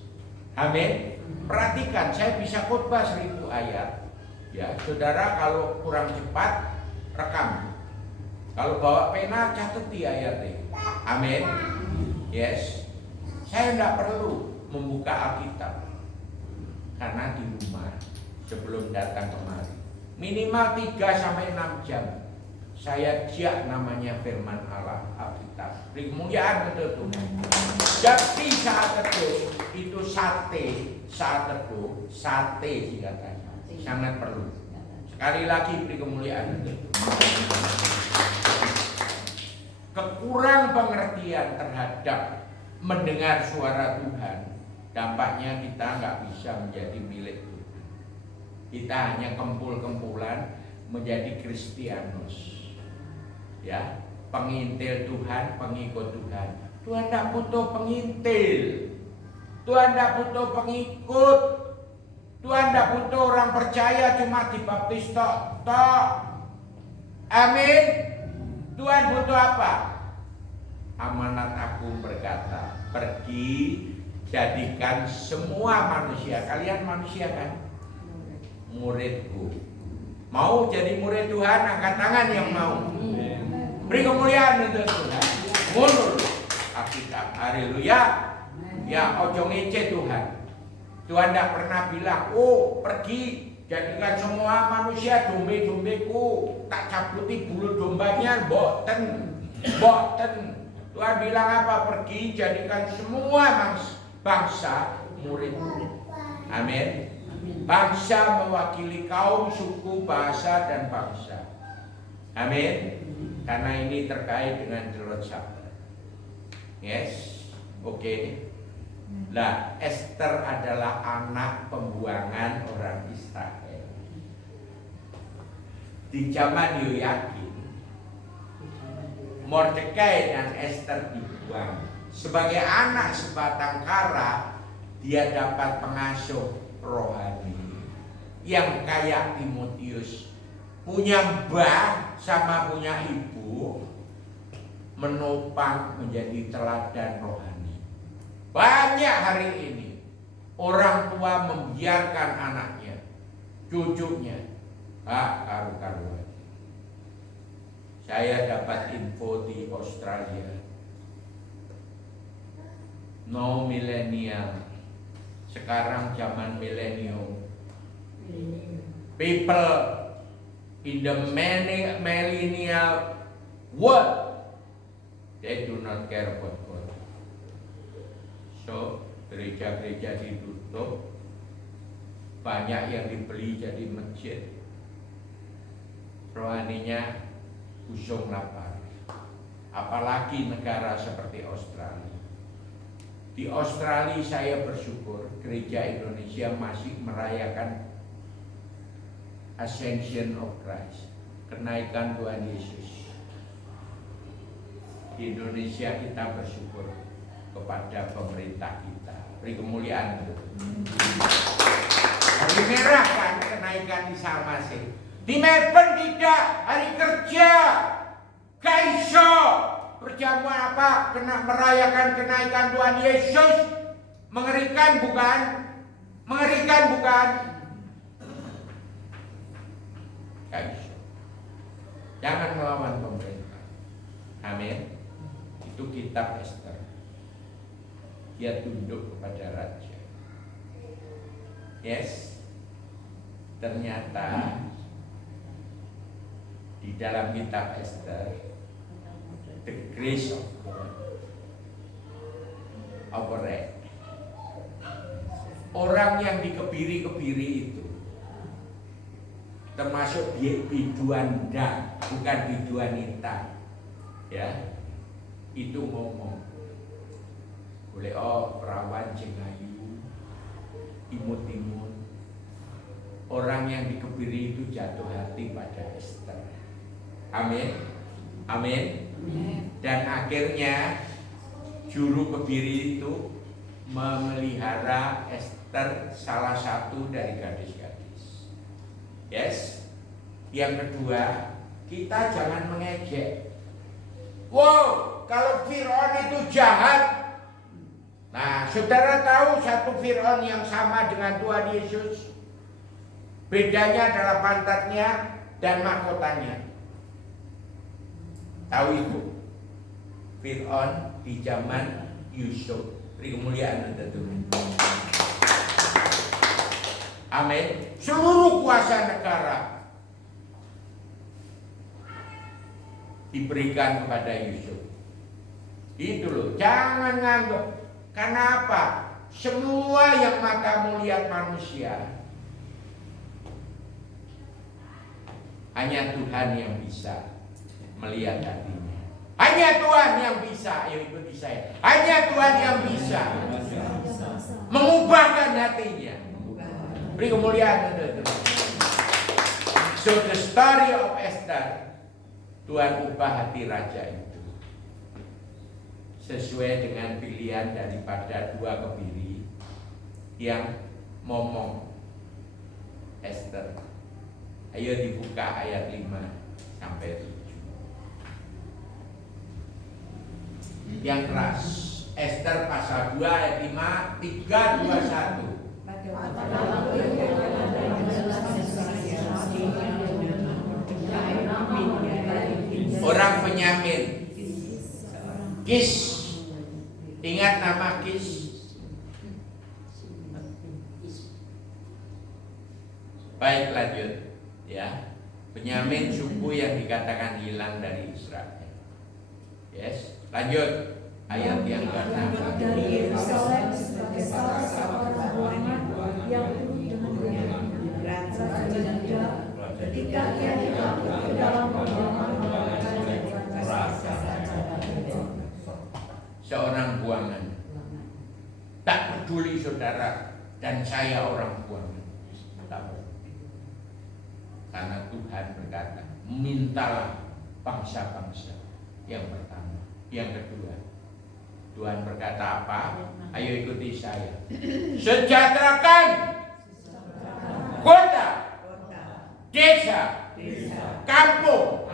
Amin. Perhatikan, saya bisa khotbah 1000 ayat. Ya, saudara kalau kurang cepat rekam. Kalau bawa pena cateti ayatnya. Amin. Yes. Saya tidak perlu membuka Alkitab. Karena di rumah sebelum datang kemari minimal 3-6 jam saya jak namanya firman Allah Alkitab. Beri kemuliaan untuk Tuhan. Jadi saat teduh itu saat teduh sate dikatakan sangat perlu. Sekali lagi beri kemuliaan untuk Tuhan. Kekurang pengertian terhadap mendengar suara Tuhan, dampaknya kita nggak bisa menjadi milik Tuhan. Kita hanya kempul-kempulan menjadi Kristianus. Ya, pengintil Tuhan, pengikut Tuhan. Tuhan tidak butuh pengintil. Tuhan tidak butuh pengikut. Tuhan tidak butuh orang percaya cuma dibaptis tok. Amin. Tuhan butuh apa? Amanat aku berkata, pergi jadikan semua manusia. Kalian manusia kan? Muridku. Mau jadi murid Tuhan, angkat tangan yang mau. Beri kemuliaan untuk Tuhan. Mundur. Alkitab, haleluya. Ya, ojo ngece Tuhan. Tuhan tidak pernah bilang, oh pergi jadikan semua manusia dombe-dombeku, tak cabuti bulu dombanya, boten. Tuhan bilang apa? Pergi jadikan semua bangsa murid. Amin. Bangsa mewakili kaum, suku, bahasa, dan bangsa. Amin. Karena ini terkait dengan the Lord's Supper. Yes, oke. Nah, Esther adalah anak pembuangan orang Israel. Di zaman Yoyakim, Mordekai dan Esther dibuang. Sebagai anak sebatang kara, dia dapat pengasuh rohani yang kayak Timotius, punya mbah sama punya ibu, menopang menjadi teladan rohani. Banyak hari ini orang tua membiarkan anaknya, cucunya, karu-karuan. Saya dapat info di Australia, no millennial. Sekarang zaman milenium. People in the millennial world, they do not care about God. So, gereja-gereja ditutup, banyak yang dibeli jadi masjid. Rohaninya usung lapar. Apalagi negara seperti Australia. Di Australia saya bersyukur gereja Indonesia masih merayakan Ascension of Christ, kenaikan Tuhan Yesus. Di Indonesia kita bersyukur kepada pemerintah kita. Beri kemuliaan. Hari merah kan kenaikan di Salmasih. Di Melbourne tidak, hari kerja. Kaiso perjamuan apa? Merayakan kenaikan Tuhan Yesus. Mengerikan bukan? Mengerikan bukan? Kaiso. Jangan melawan pemerintah. Amin. Itu kitab Esther. Dia tunduk kepada raja. Yes. Ternyata di dalam kitab Esther, the grace of God override. Orang yang dikebiri-kebiri itu, termasuk biduanda, bukan biduanita, ya, itu ngomong, boleh perawan jengayu, imut-imut. Orang yang dikebiri itu jatuh hati pada Esther. Amin. Amin. Dan akhirnya juru kebiri itu memelihara Esther, salah satu dari gadis-gadis. Yes. Yang kedua, kita jangan mengejek. Wow, kalau Fir'aun itu jahat. Nah, saudara tahu satu Fir'aun yang sama dengan Tuhan Yesus? Bedanya adalah pantatnya dan mahkotanya. Tahu itu? Fir'aun di zaman Yusuf. Beri kemuliaan untuk Tuhan. Amin. Seluruh kuasa negara diberikan kepada Yusuf. Itu loh, jangan nganggap. Karena apa? Semua yang matamu lihat manusia, hanya Tuhan yang bisa melihat hatinya. Hanya Tuhan yang bisa, ayo ikuti saya. Hanya Tuhan yang bisa mengubahkan hatinya. Beri kemuliaan untuk Tuhan. So the story of Esther, Tuhan ubah hati raja itu sesuai dengan pilihan daripada dua kebiri yang ngomong Esther. Ayo dibuka ayat 5 sampai 7. Yang keras. Esther pasal 2 ayat 5, 3, 2, 1. Orang penyamin. Kis. Ingat nama Kis? Baik, lanjut. Ya. Penyamin suku yang dikatakan hilang dari Israel. Yes. Lanjut. Ayat yang ke-6. Dari Yerusalem sebagai salah seorang buangan yang penuh dengan Raja Juda ketika ia diangkut ke dalam rombongan seorang buangan. Tak peduli saudara dan saya orang buangan. Tak peduli. Karena Tuhan berkata, mintalah bangsa-bangsa. Yang pertama. Yang kedua, Tuhan berkata apa? Ayo ikuti saya. Sejahterakan kota, desa, kampung,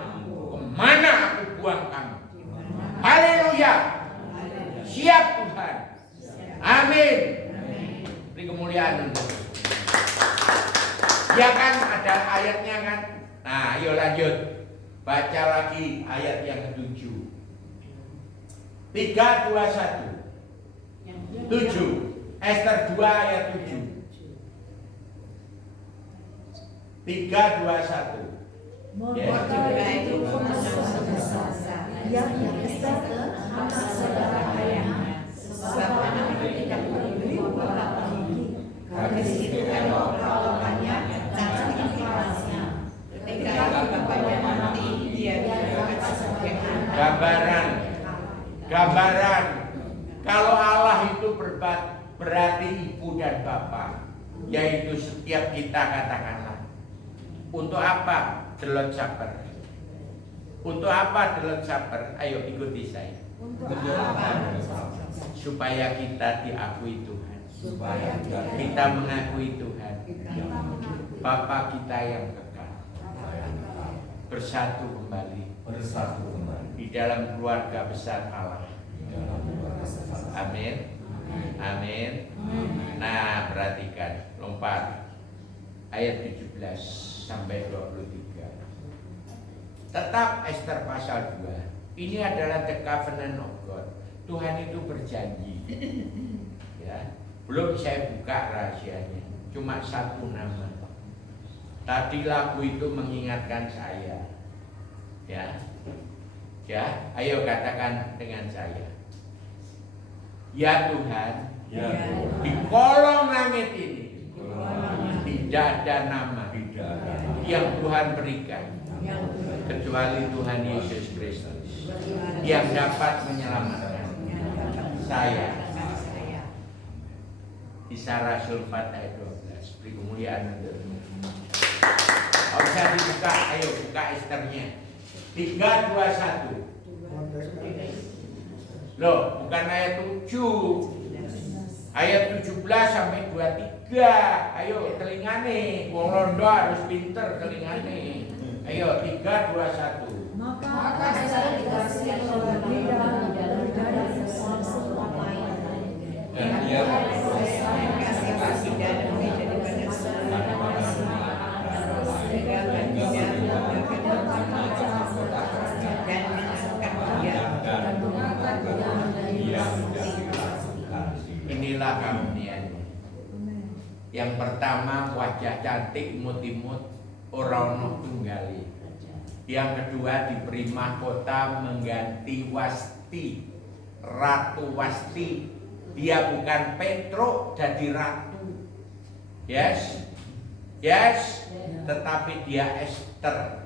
kemana aku buang kamu. Haleluya. Siap Tuhan. Amin. Beri kemuliaan untuk. Ya kan ada ayatnya kan? Nah, ayo lanjut. Baca lagi ayat yang ke-7. 3, 2, 1. 7. Ester 2 ayat 7. 3, 2, 1. Mordecai itu penguasa besar yang Ester anak saudara ayahnya sebab anak itu tidak memberi beberapa gigi. Gadis itu elok perawakannya dan aktivitasnya. Ketika bapaknya mati, dia diangkat sebagai anak. Gambaran. Kalau Allah itu berarti ibu dan bapak, yaitu setiap kita katakanlah. Untuk apa delot sabar? Untuk apa delot sabar? Ayo ikuti saya. Supaya kita diakui Tuhan. Kita mengakui Tuhan. Bapa kita yang kekal. Bersatu kembali. Di dalam keluarga besar Allah. Amin. Amin. Nah, perhatikan, lompat ayat 17 sampai 23. Tetap Ester pasal 2. Ini adalah the covenant of God. Tuhan itu berjanji. Ya. Belum saya buka rahasianya. Cuma satu nama. Tadi lagu itu mengingatkan saya. Ya. Ya, ayo katakan dengan saya. Ya Tuhan, di kolong langit ini tidak ada nama yang Tuhan berikan kecuali Tuhan Yesus Kristus yang dapat menyelamatkan saya. Kisah Rasul 4 ayat 12. Beri kemuliaan untukmu. Kalau bisa dibuka, ayo buka Esternya. 3, 2, 1. Loh, bukan ayat 7. Ayat 17 sampai 23. Ayo telingane. Wong Londo harus pinter telingane. Ayo 3, 2, 1. Maka saya dikasih oleh Bida dari sesuatu lain. Dan dia kasih kasih dan daripada inilah karunia-Nya. Yang pertama wajah cantik imut-imut ora ono tunggali. Yang kedua diberi mahkota mengganti Wasti, Ratu Wasti. Dia bukan Petruk jadi ratu. Yes. Yes. Tetapi dia Ester,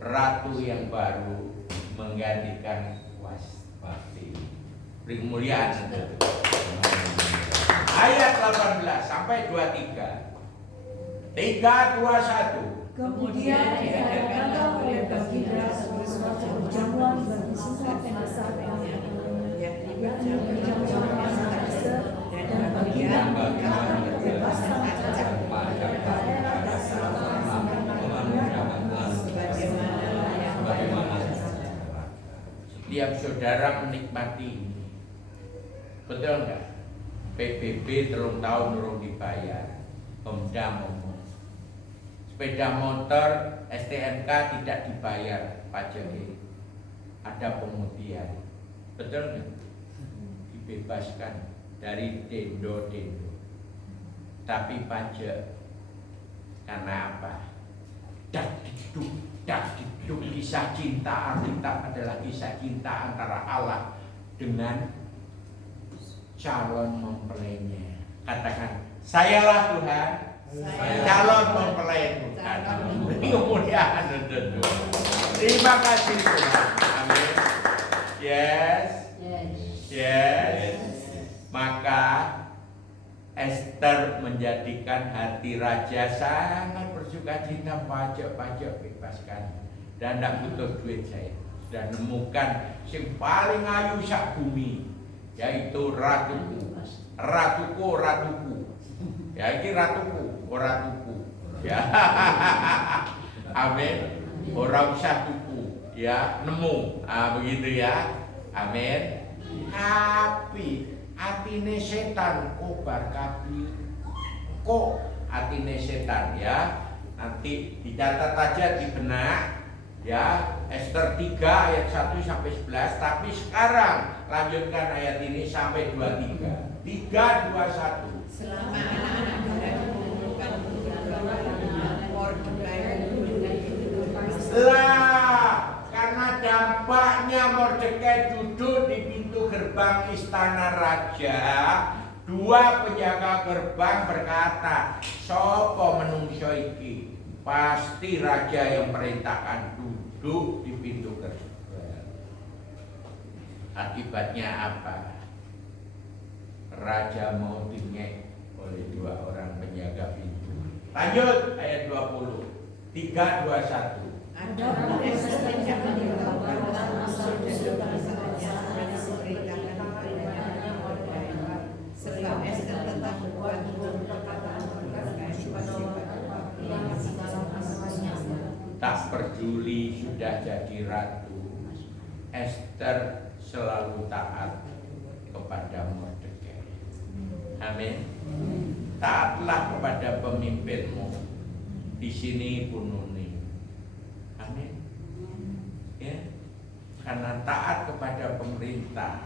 ratu yang baru menggantikan Wasti. Beri kemuliaan. Ayat 18 sampai 23. 3, 2, 1. Kemudian diadakanlah oleh baginda suatu perjamuan bagi semua penasihat yakni perjamuan masalah Ester dan bagian akan membebaskan cacat pada daerah dasar sebagaimana setiap saudara menikmati ini. Betul enggak? PBB 3 tahun urung dibayar. Pemda ngomong. Sepeda motor STNK tidak dibayar pajaknya. ada pemutihan. Betul nggak? Dibebaskan dari dendo-dendo. Tapi pajak karena apa? Dak diduk kisah cinta Alkitab adalah kisah cinta antara Allah dengan calon mempelainya. Katakan, sayalah Tuhan, calon mempelai Tuhan. Kemudian terima kasih Tuhan. Amin. Yes. Maka Esther menjadikan hati raja sangat bersukacita. Pajak bebaskan. Dan tidak butuh duit saya. Sudah nemukan yang paling ayu sak bumi, yaitu ratuku. Ya ini ratuku. Ya. Amin. Orang usah tuku, ya nemu. Begitu ya. Amin. Tapi atine setan kobar kabir. Kok atine setan ya? Nanti dicatat aja di benak ya. Esther 3 ayat 1 sampai 11. Tapi sekarang lanjutkan ayat ini sampai 23. 3, 2, 1. Selama anak-anak Haran mengumpulkan Mordekai karena dampaknya Mordekai duduk di pintu gerbang istana raja. Dua penjaga gerbang berkata, "Sopo menungso iki?" Pasti raja yang perintahkan duduk di pintu gerbang. Akibatnya apa? Raja mau dingek oleh dua orang penjaga pintu. Lanjut ayat 20. 3, 2, 1. ada Esther yang dilakukan masuk ke dalam kerajaan pada diperintahkan kepadanya Mordekai. Sebab Esther tetap berbuat menurut perkataan Mordekai tak peduli sudah jadi ratu, Esther selalu taat kepada Mordekai. Amin. Taatlah kepada pemimpinmu. Di sini pununi. Amin. Ya. Karena taat kepada pemerintah,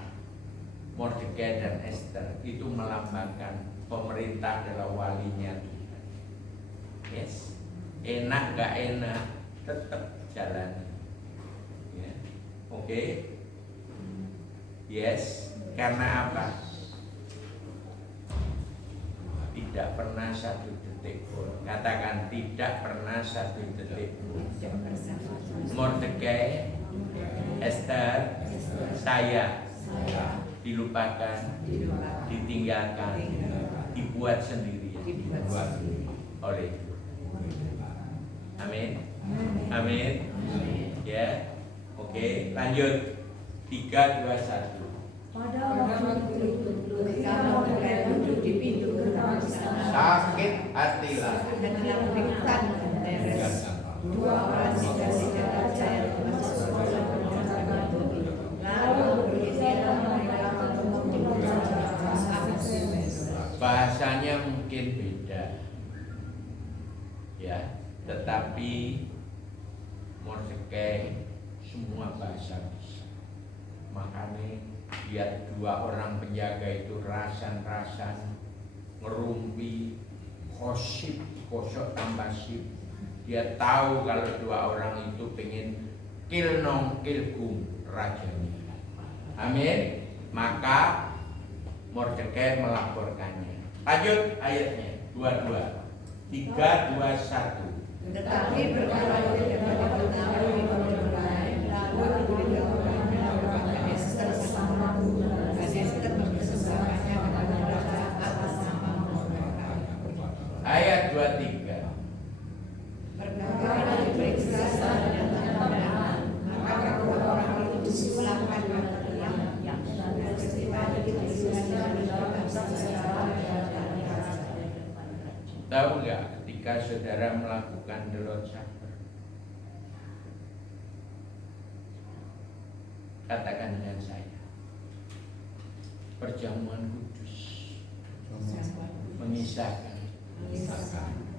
Mordekai dan Esther itu melambangkan pemerintah adalah walinya Tuhan. Yes. Enak gak enak tetap jalan. Ya. Oke. Yes. Karena apa? Tidak pernah satu detik pun. Katakan tidak pernah satu detik pun. Mordekai, Esther, saya dilupakan, ditinggalkan, dibuat sendiri oleh Tuhan. Amin. Amin. Ya. Oke, lanjut. 3, 2, 1. Pada waktu itu ketika Mordekai duduk di pintu gerbang istana, Sakit hatilah. dan menerbitkan teres dua orang singa raja yang masuk ke dalam penjaga itu. Lalu berizinan mereka untuk membaca Bahasanya mungkin beda, ya, tetapi Mordekai semua bahasa bisa. Makanya lihat dua orang penjaga itu rasan-rasan ngerumpi, kosok tambah sip. Dia tahu kalau dua orang itu pengen kill gum rajanya. Amin. Maka Mordekai melaporkannya. Lanjut ayatnya 22. 3, 2, 1. Tetapi berkala diketahui Mordekai, lalu diberitahukan kepada Esther sama dan Esther mempersembahkannya kepada raja atas nama Mordekai. Ayat 23. Perkara diperiksa dan tanda-tandaan, maka kedua orang itu disipulkan pada tiang dan peristiwa diperiksa dan Tahu nggak ketika saudara melakukan the Lord's Supper? Katakan dengan saya, perjamuan kudus mengisahkan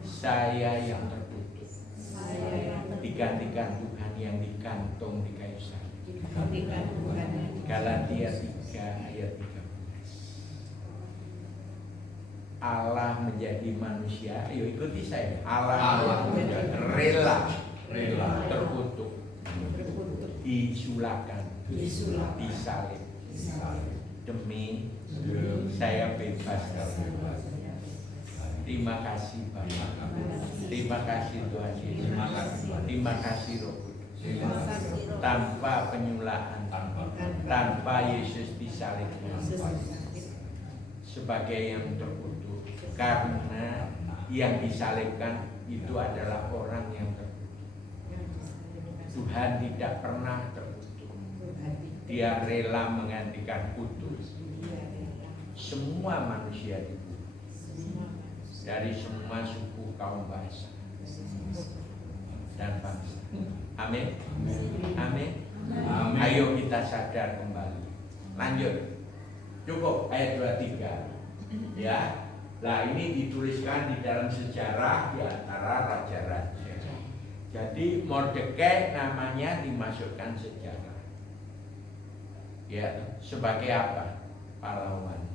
saya yang tertutup digantikan Tuhan yang digantung di kayu salib. Galatia 3 ayat 13. Allah menjadi manusia, ayo ikuti saya. Allah rela terkutuk, disulakan, disalib demi saya bebas. Terima kasih Bapak, terima kasih Tuhan Yesus, terima kasih Roh Kudus. Tanpa penyulahan, tanpa Yesus disalibkan sebagai yang terkutuk, karena yang disalibkan itu adalah orang yang terkutuk. Tuhan tidak pernah terkutuk. Dia rela menggantikan kudus semua manusia di bumi, dari semua suku, kaum, bahasa dan bangsa. Amin. Amin. Ayo kita sadar kembali. Lanjut. Cukup ayat 23. Ya. Nah, ini dituliskan di dalam sejarah di antara raja-raja. Jadi Mordekai namanya dimasukkan sejarah. Ya, sebagai apa? Pahlawan.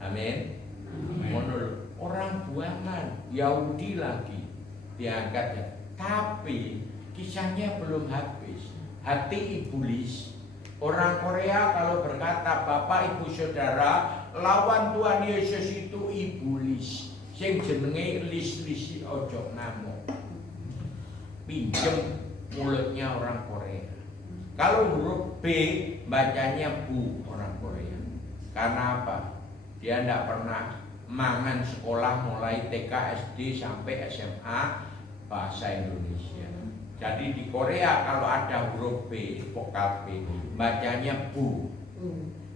Amin. Menurut orang buangan Yahudi lagi diangkat. Tapi kisahnya belum habis. Hati iblis. Orang Korea kalau berkata Bapak Ibu Saudara, lawan Tuhan Yesus itu iblis. Sing jenenge lis-lisi ojo ngamuk. Pinjem mulutnya orang Korea. Kalau huruf B bacanya bu orang Korea. Karena apa? Dia tidak pernah mangan sekolah mulai TK, SD sampai SMA bahasa Indonesia. Jadi di Korea kalau ada huruf B, vokal B, bacanya bu.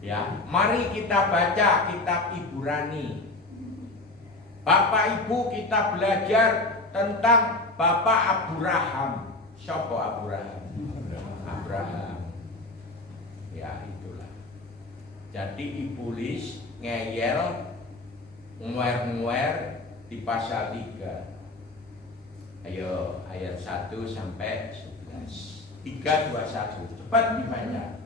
Ya, mari kita baca kitab Ibrani. Bapak Ibu kita belajar tentang Bapak Abraham. Siapa Abraham? Abraham. Ya, itulah. Jadi iblis ngeyel, nguer-nguer di pasal 3. Ayo ayat 1 sampai 11. 3:21. Cepat dibaca.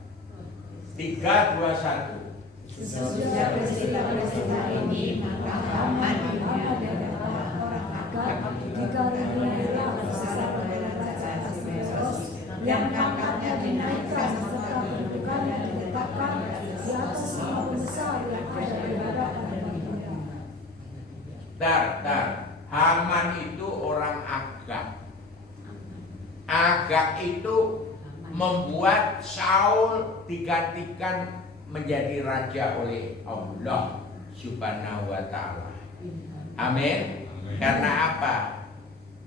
3:21. Sesudah peristiwa ini, maka Haman yang pangkatnya dinaikkan serta kedudukannya diletakkan di atas semua besar yang ada di hadapan Dar. Haman itu orang Agag. Agag itu membuat Saul digantikan menjadi raja oleh Allah Subhanahu wa ta'ala. Amin. Karena apa?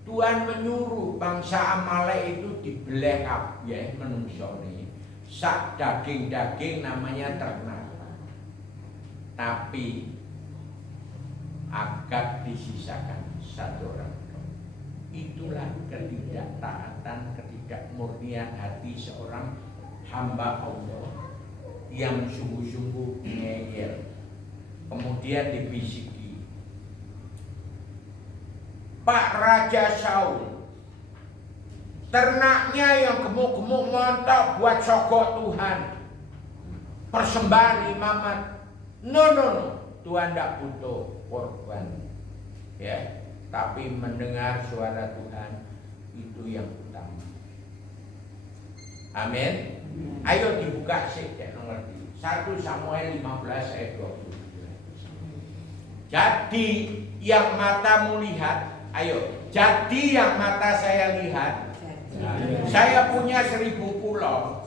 Tuhan menyuruh bangsa Amalek itu dibelah kabeh menungsone. Sak daging-daging namanya ternak. Tapi Agag disisakan satu orang. Itulah ketidaktaatan, ketidakmurnian hati seorang hamba Allah yang sungguh-sungguh ngeyel. Kemudian dibisiki, Pak Raja Saul, ternaknya yang gemuk-gemuk mantap buat sogok Tuhan, persembahan imamat. No, Tuhan tidak butuh korban, ya. Tapi mendengar suara Tuhan itu yang utama. Amin. Ayo dibuka sih, nomor 1 Samuel 15 ayat 20. Jadi yang matamu lihat, ayo. Jadi yang mata saya lihat, saya punya 1000 pulau.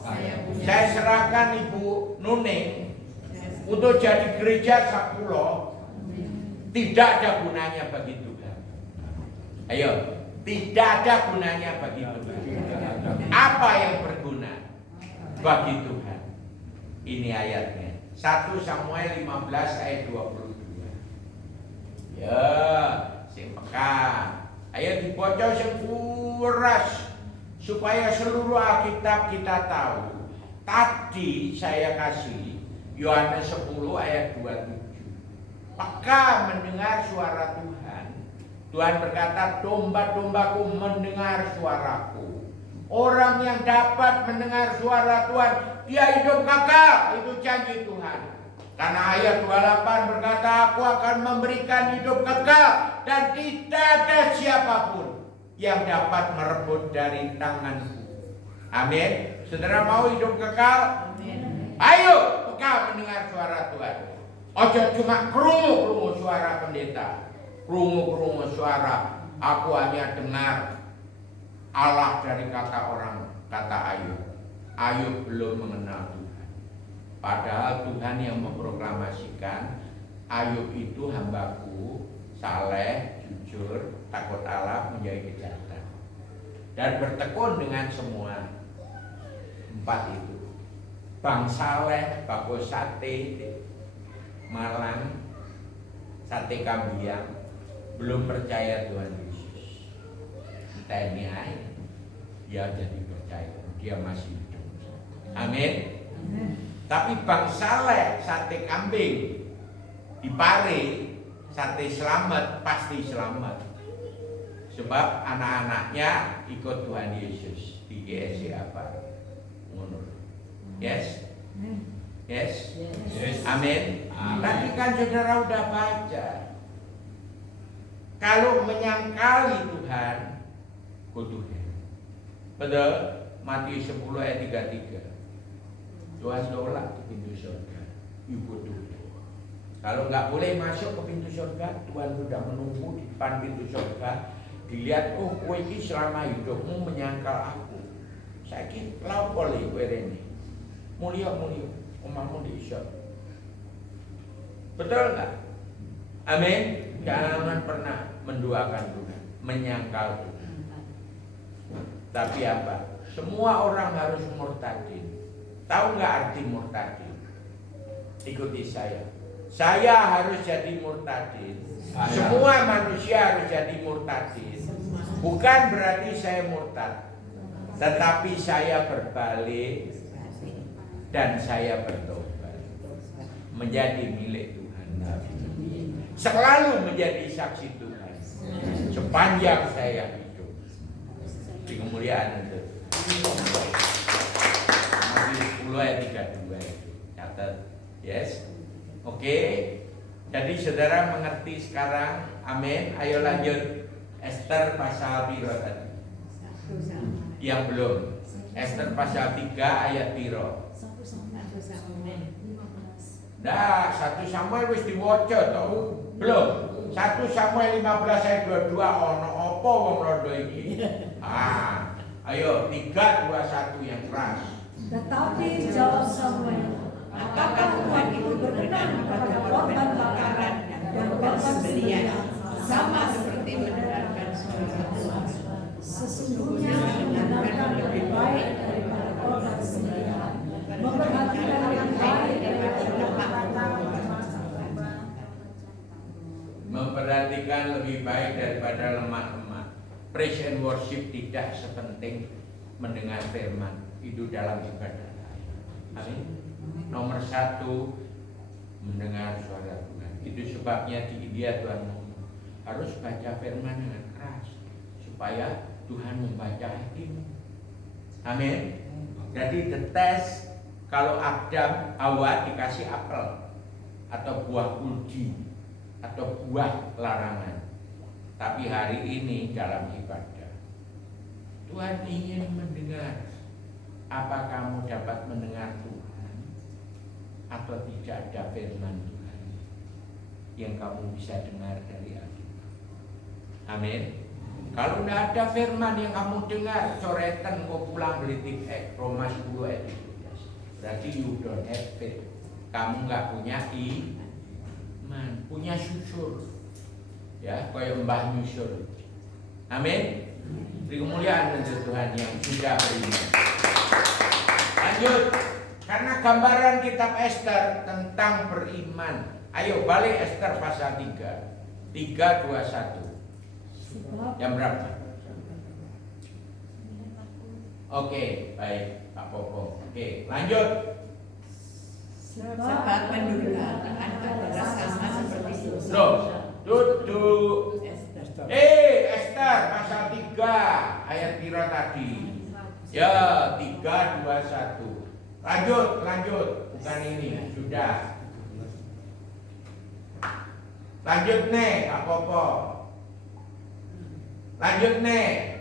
Saya serahkan Ibu Nuning untuk jadi gereja sak pulau. Tidak ada gunanya bagi Tuhan. Ayo, tidak ada gunanya bagi Tuhan. Apa yang berguna bagi Tuhan? Ini ayatnya. 1 Samuel 15 ayat 22. Ya, sing peka. Ayo dibaca sing kuras supaya seluruh Alkitab kita tahu. Tadi saya kasih Yohanes 10 ayat 27. Peka mendengar suara Tuhan. Tuhan berkata, domba-dombaku mendengar suaraku. Orang yang dapat mendengar suara Tuhan, dia hidup kekal. Itu janji Tuhan. Karena ayat 28 berkata, aku akan memberikan hidup kekal dan tidak ada siapapun yang dapat merebut dari tanganku. Amin. Saudara mau hidup kekal? Ayo kekal mendengar suara Tuhan. Ojo cuma krungu suara pendeta, krungu suara aku hanya dengar Allah dari kata orang, kata Ayub. Ayub belum mengenal Tuhan. Padahal Tuhan yang memproklamasikan Ayub itu hambaku, saleh, jujur, takut Allah, menjadi kejahatan. Dan bertekun dengan semua 4 itu. Bang saleh, bagus sate, malang, sate kambiang, belum percaya Tuhan Yesus. Kita ini aja, dia jadi percaya, dia masih hidup. Amin. Tapi bang saleh, sate kambing, di Pare, sate selamat, pasti selamat. Sebab anak-anaknya ikut Tuhan Yesus di GSC apa? Yes? Yes? Amin. Tadi kan saudara udah baca. Kalau menyangkali Tuhan, kuduhnya. Betul? Matius 10 ayat 33. Tuhan tolak ke pintu surga. Ibu Tuhan. Kalau nggak boleh masuk ke pintu surga, Tuhan sudah menunggu di depan pintu surga. Dilihat, oh kowe iki selama hidupmu menyangkal aku. Saiki laut boleh kowe rene. Mulia, omahmu diisap. Betul nggak? Amin. Jangan pernah menduakan Tuhan, menyangkal Tuhan. Tapi apa? Semua orang harus murtadin. Tahu nggak arti murtadin? Ikuti saya. Saya harus jadi murtadin. Semua manusia harus jadi murtadin. Bukan berarti saya murtad, tetapi saya berbalik dan saya bertobat menjadi milik Tuhan. Selalu menjadi saksi Tuhan sepanjang saya hidup. Di kemuliaan itu. Matius 10 ayat 32 itu. Catat. Yes. Oke. Jadi saudara mengerti sekarang. Amin. Ayo lanjut. Esther pasal piro tadi? Yang belum. Esther pasal 3 ayat piro? Nah, 1 Samuel wis diwaca to. Belum. 1 Samuel 15 ayat 22 ono apa wong rondo iki? Ayo 3, 2, 1 yang keras. Tetapi jawab Samuel, apakah Tuhan itu berkenan kepada korban bakaran dan korban sembelihan sama seperti mendengarkan suara Tuhan? Sesungguhnya mendengarkan lebih baik daripada korban sembelihan, memperhatikan yang baik daripada memperhatikan lebih baik daripada lemak-lemak. Praise and worship tidak sepenting mendengar firman. Itu dalam ibadah. Amin. Nomor 1 mendengar suara Tuhan. Itu sebabnya di India Tuhan harus baca firman dengan keras supaya Tuhan membaca hatimu. Amin. Jadi dites kalau Adam Hawa dikasih apel atau buah kuldi atau buah larangan. Tapi hari ini dalam ibadah Tuhan ingin mendengar. Apa kamu dapat mendengar Tuhan atau tidak ada firman Tuhan yang kamu bisa dengar dari Alkitab? Amin. Kalau tidak ada firman yang kamu dengar, coretan mau pulang beli tiket Roma 10 ayat 17. Berarti you don't have faith. Kamu nggak punya iman, punya susur. Ya, kayak mbah nyusur. Amin. Beri kemuliaan untuk Tuhan yang sudah beriman. Lanjut. Karena gambaran kitab Esther tentang beriman. Ayo balik Esther pasal 3. 3:21. Yang berapa? Oke, baik Pak Popo. Oke, lanjut. Sebab pendurhakaan adalah sama seperti dosa. Loh, duduk. Esther pasal 3 ayat piro tadi? Ya, 3, 2, 1. Lanjut. Bukan ini, sudah. Lanjut nih, apa-apa. Lanjut nih.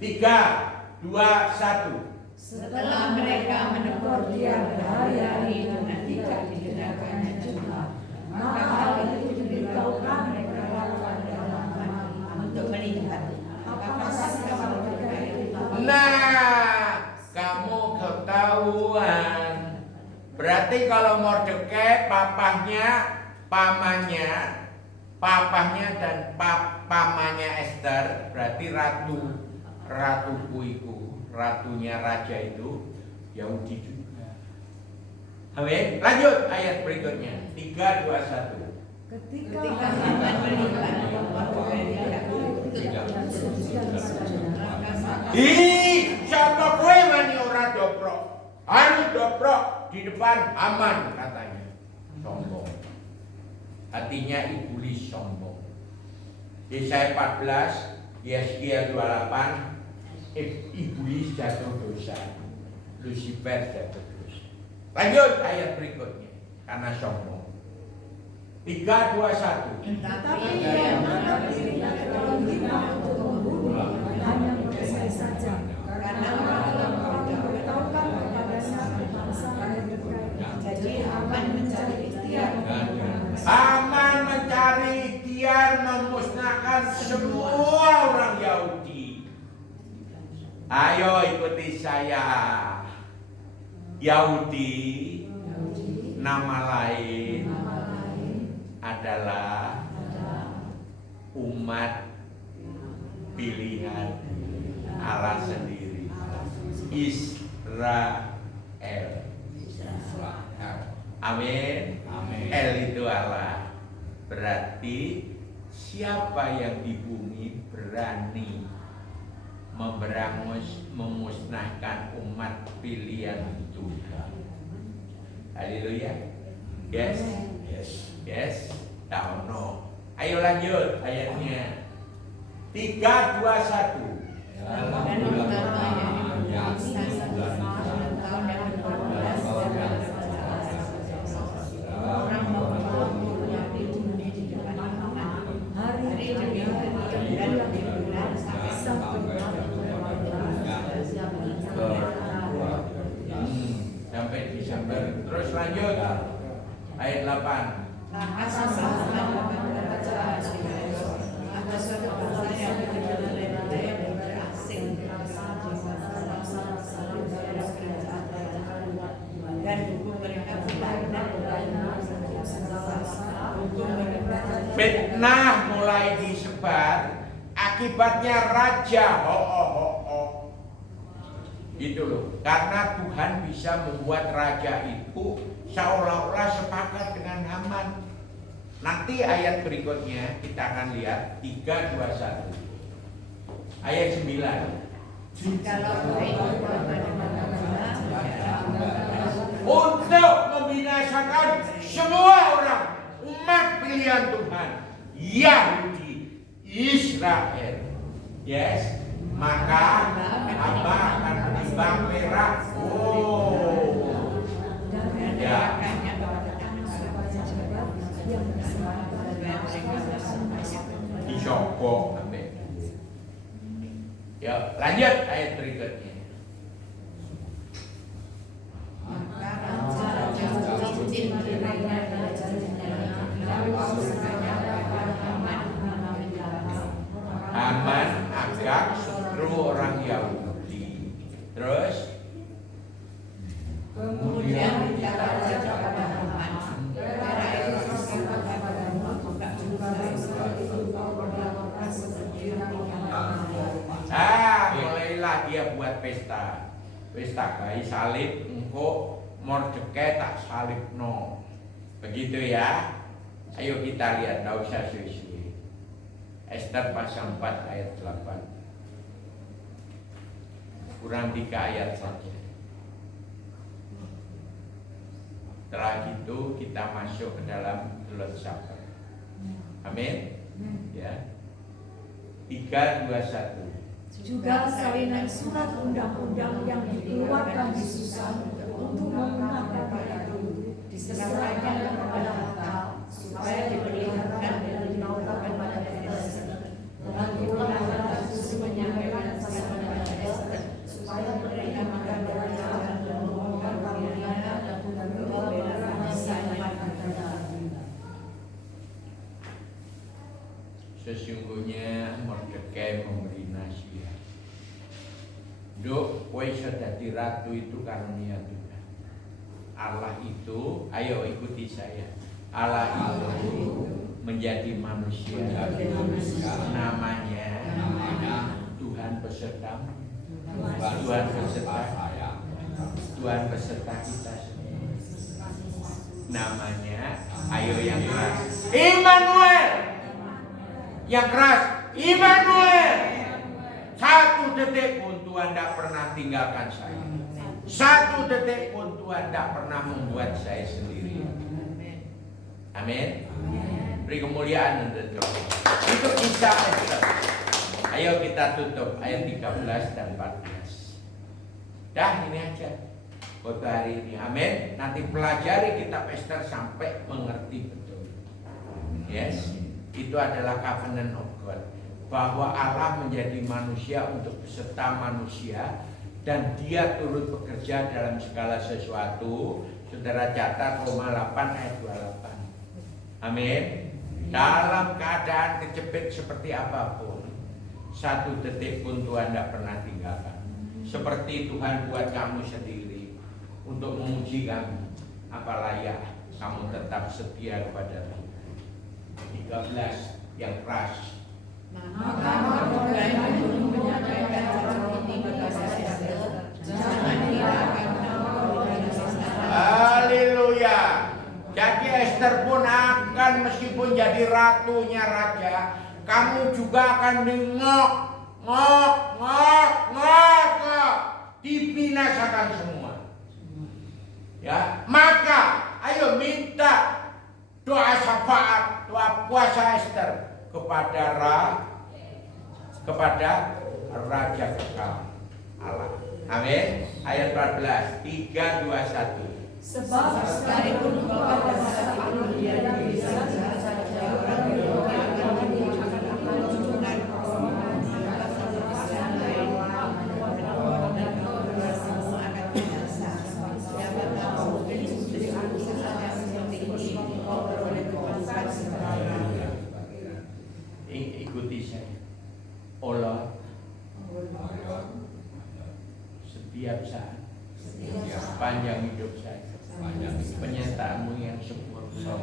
3, 2, 1. Setelah mereka menegur dia berhari-hari dengan tidak digerakkannya jemaat, maka hal itu diberitahukan mereka lakukan dalam hati untuk melihat apakah kamu terkait. Nah, kamu ketahuan. Berarti kalau Mordekai papahnya dan pamannya Esther, berarti ratuku itu, ratunya raja itu Yahudi juga. Amin. Lanjut ayat berikutnya. 3, 2, 1. Ketika Haman melihat Mordekai tidak Siapa kowe wani ora dobrok? Harus dobrok di depan Haman katanya. Sombong. Artinya iblis sombong. Yesaya 14, Yesaya 28, iblis jatuh dosa. Lucifer jatuh dosa. Lanjut ayat berikutnya. Karena sombong. 3, 2, 1. Tapi ia menganggap dirinya terlalu hina untuk membunuh, hanya mempercayai saja. Karena orang memberitahukan kepadanya bangsa Mordekai. Jadi Haman mencari ikhtiar memusnahkan semua orang Yahudi. Ayo ikuti saya. Yahudi nama lain adalah umat pilihan Allah sendiri. Israel. Amin. El itu Allah. Berarti siapa yang di bumi berani memusnahkan umat pilihan Tuhan? Haleluya. Yes. Tahu no. Ayo lanjut ayatnya. 3, 2, 1. Sampai Desember. Terus lanjut ayat 8. Fitnah mulai disebar, akibatnya raja gitu loh. Karena Tuhan bisa membuat raja itu seolah-olah sepakat dengan Haman. Nanti ayat berikutnya kita akan lihat 3, 2, 1. Ayat 9. Untuk membinasakan semua orang umat pilihan Tuhan Yahudi Israel. Yes. Maka Hamba akan menimbang merah. Ya. Disogok. Ya, lanjut ayat berikutnya. Haman agak seluruh orang Yahudi. Terus kemudian raja kepada Haman, mulailah dia buat pesta kayu salib. Engkau Mordekai tak salib no. Begitu ya. Ayo kita lihat, tidak usah suwi-suwi. Esther pasal 4 ayat 8. Kurang 3 ayat saja. Setelah itu kita masuk ke dalam Lord Supper. Amin. Ya. 3, 2, 1. juga salinan surat undang-undang yang dikeluarkan di Susan untuk memenangkan itu diserahkan kepada Hatta supaya diperlihatkan dan dinautakan pada Esther. Lakulah Hatta menyampaikan kepada Esther supaya mereka makan dan memohon karunia dan kebenaran Sesungguhnya Mordekai memberi nasihat. Duk, kowe iso dadi ratu itu karunia Tuhan. Allah itu, ayo ikuti saya. Allah itu menjadi manusia. Namanya Tuhan besertamu. Tuhan beserta saya. Tuhan beserta kita semua. Namanya, ayo yang keras, Immanuel. Yang keras, Immanuel. Satu detik pun Tuhan tidak pernah tinggalkan saya. Satu detik pun Tuhan tidak pernah membuat saya sendiri. Amin. Beri kemuliaan untuk Tuhan. Itu kisah Esther. Ayo kita tutup ayat 13 dan 14. Dah ini aja foto hari ini. Amin. Nanti pelajari kitab Esther sampai mengerti betul. Yes. Itu adalah covenant of God, bahwa Allah menjadi manusia untuk beserta manusia dan dia turut bekerja dalam segala sesuatu. Saudara catat Roma 8 ayat 28. Amin. Dalam keadaan kejepit seperti apapun, satu detik pun Tuhan tidak pernah tinggalkan. Seperti Tuhan buat kamu sendiri untuk menguji kamu, apa layak kamu tetap setia kepada Tuhan. 13 yang keras. Maka Mordekai pun menyampaikan seperti ini kepada Esther. Jangan hiraukan Haleluya. Jadi Esther pun akan, meskipun jadi ratunya raja, kamu juga akan ngok, dibinasakan semua. Ya, maka ayo minta doa syafaat, doa puasa Esther kepada Raja kekal Allah. Amin. Ayat 14, 3, 2, 1. Sebab sekalipun pada saat itu dia bisa saja orang Yahudi akan menunjukkan permohonan kesaksian lain dan semua akan binasa. Siapa tahu Yesus saja seperti ini oleh Tuhan sebenarnya. Ikuti saya. Allah setiap saat, sepanjang hidup saya, penyertaanmu yang sempurna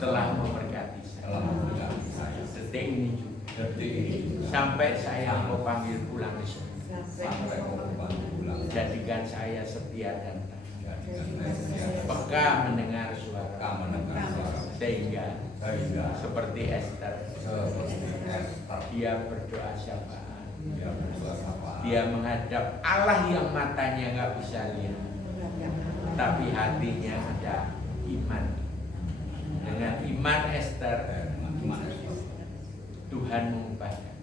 telah memberkati saya. Detik ini juga, sampai saya mau panggil pulang esok. Jadikan saya setia dan peka mendengar suara, sehingga seperti Esther, dia berdoa syafaat. Dia menghadap Allah yang matanya nggak bisa lihat, tapi hatinya ada iman. Dengan iman Esther, Tuhan mengubahkan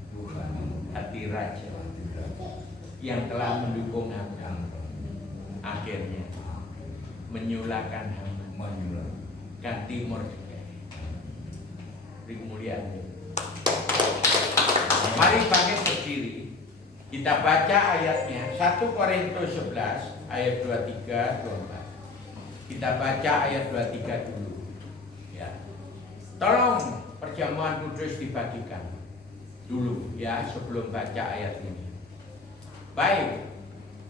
hati raja yang telah mendukung Haman. Akhirnya menyulakan Haman ganti Mordekai. Beri kemuliaan. Mari bangkit berdiri. Kita baca ayatnya 1 Korintus 11 ayat 23 24. Kita baca ayat 23 dulu. Ya. Tolong perjamuan kudus dibagikan dulu ya sebelum baca ayat ini. Baik.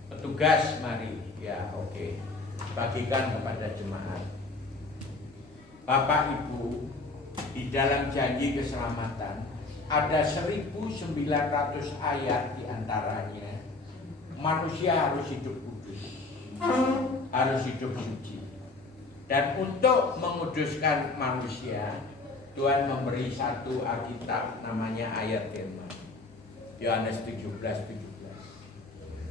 Petugas mari. Ya, oke. Bagikan kepada jemaat. Bapak Ibu, di dalam janji keselamatan ada 1900 ayat diantaranya. Manusia harus hidup kudus, harus hidup suci. Dan untuk menguduskan manusia, Tuhan memberi satu Alkitab namanya ayat firman. Yohanes 17:17.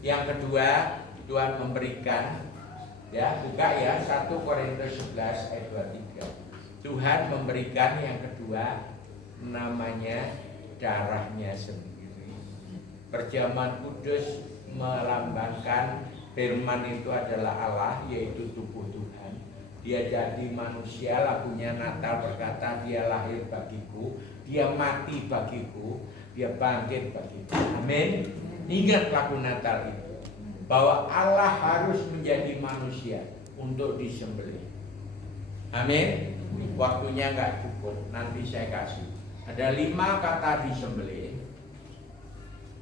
Yang kedua, Tuhan memberikan, ya buka ya 1 Korintus 11 ayat 23. Tuhan memberikan yang kedua namanya darahnya sendiri Perjamuan kudus melambangkan firman itu adalah Allah, yaitu tubuh Tuhan. Dia jadi manusia, lagunya Natal berkata, dia lahir bagiku, dia mati bagiku, dia bangkit bagiku. Amin. Ingat lagu Natal itu, bahwa Allah harus menjadi manusia untuk disembelih. Amin. Waktunya nggak cukup, nanti saya kasih. Ada 5 kata disembelih.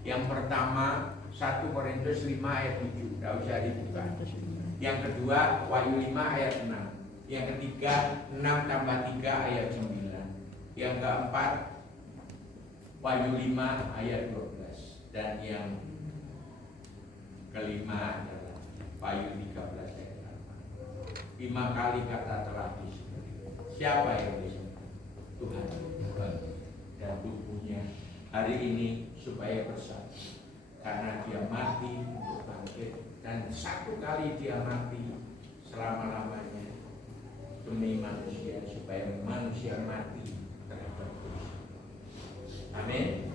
Yang pertama 1 Korintus 5 ayat 7, tidak usah dibuka. Yang kedua Wahyu 5 ayat 6. Yang ketiga 6 tambah 3 ayat 9. Yang keempat Wahyu 5 ayat 12. Dan yang kelima adalah Wahyu 13 ayat 8. 5 kali kata telah disembelih. Siapa yang disembelih? Tuhan. Dan tubuhnya hari ini supaya bersatu, karena dia mati untuk bangkit, dan 1 kali dia mati selama-lamanya demi manusia, supaya manusia mati terhadap dosa. Amin.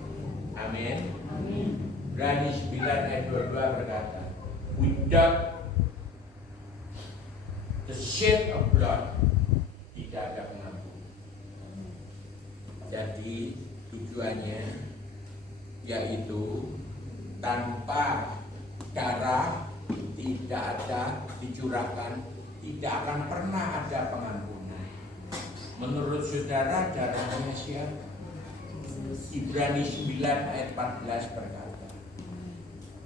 Amin. Ibrani 9 ayat 22 berkata, without the shed of blood tidak ada pengampunan. Jadi tujuannya yaitu tanpa darah tidak ada dicurahkan, tidak akan pernah ada pengampunan. Menurut saudara darahnya siapa? Ibrani 9 ayat 14 berkata,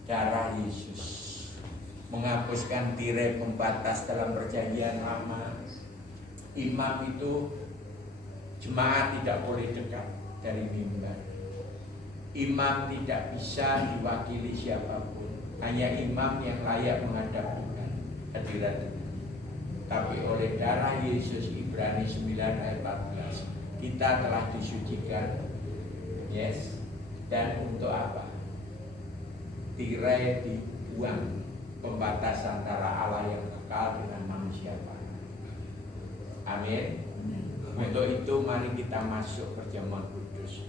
darah Yesus menghapuskan tirai pembatas dalam perjanjian lama. Imam itu, jemaat tidak boleh dekat dari mimbar. Imam tidak bisa diwakili siapapun, hanya imam yang layak menghadap Tuhan, hadirat. Tapi oleh darah Yesus, Ibrani 9 ayat 14, kita telah disucikan. Yes. Dan untuk apa? Tirai dibuang, pembatas antara Allah yang kekal dengan manusia. Amin. Untuk itu mari kita masuk perjamuan kudus.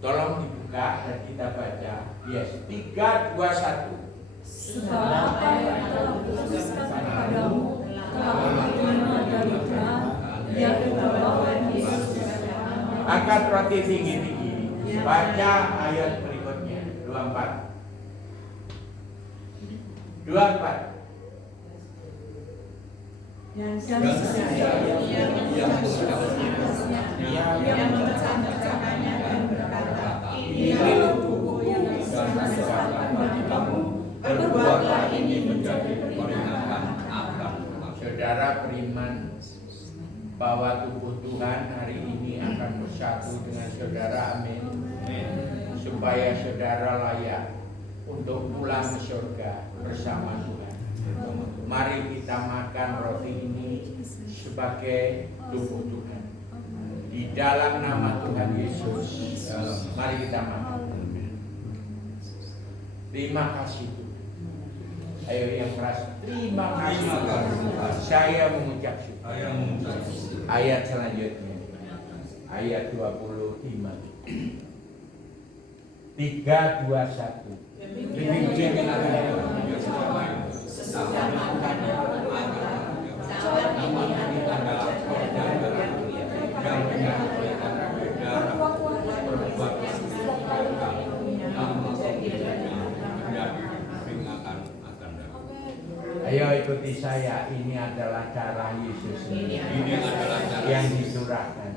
Tolong dibuka dan kita baca. Yes, 3, 2, 1. Segala apa yang telah kukhususkan kepadamu telah diterima dari Tuhan, yaitu bahwa Yesus. Angkat roti tinggi-tinggi. Baca ayat berikutnya. 24. 24. Dan sesungguhnya yang memecah-mecahkannya dan berkata, inilah tubuhku yang dipersembahkan bagi kamu, perbuatlah ini menjadi peringatan akan. Saudara beriman bahwa tubuh Tuhan hari ini akan bersatu dengan saudara. Amin. Supaya saudara layak untuk pulang ke surga bersama Tuhan. Mari kita makan roti ini sebagai tubuh Tuhan. Di dalam nama Tuhan Yesus, mari kita makan. Terima kasih Tuhan. Ayo yang keras. Terima kasih Tuhan. Saya mengucap syukur. Ayat selanjutnya. Ayat 25. 3, 2, 1. Sesudah makan dan berkata, jangan ini adalah Ayo ikuti saya. Ini adalah darah Yesus yang dicurahkan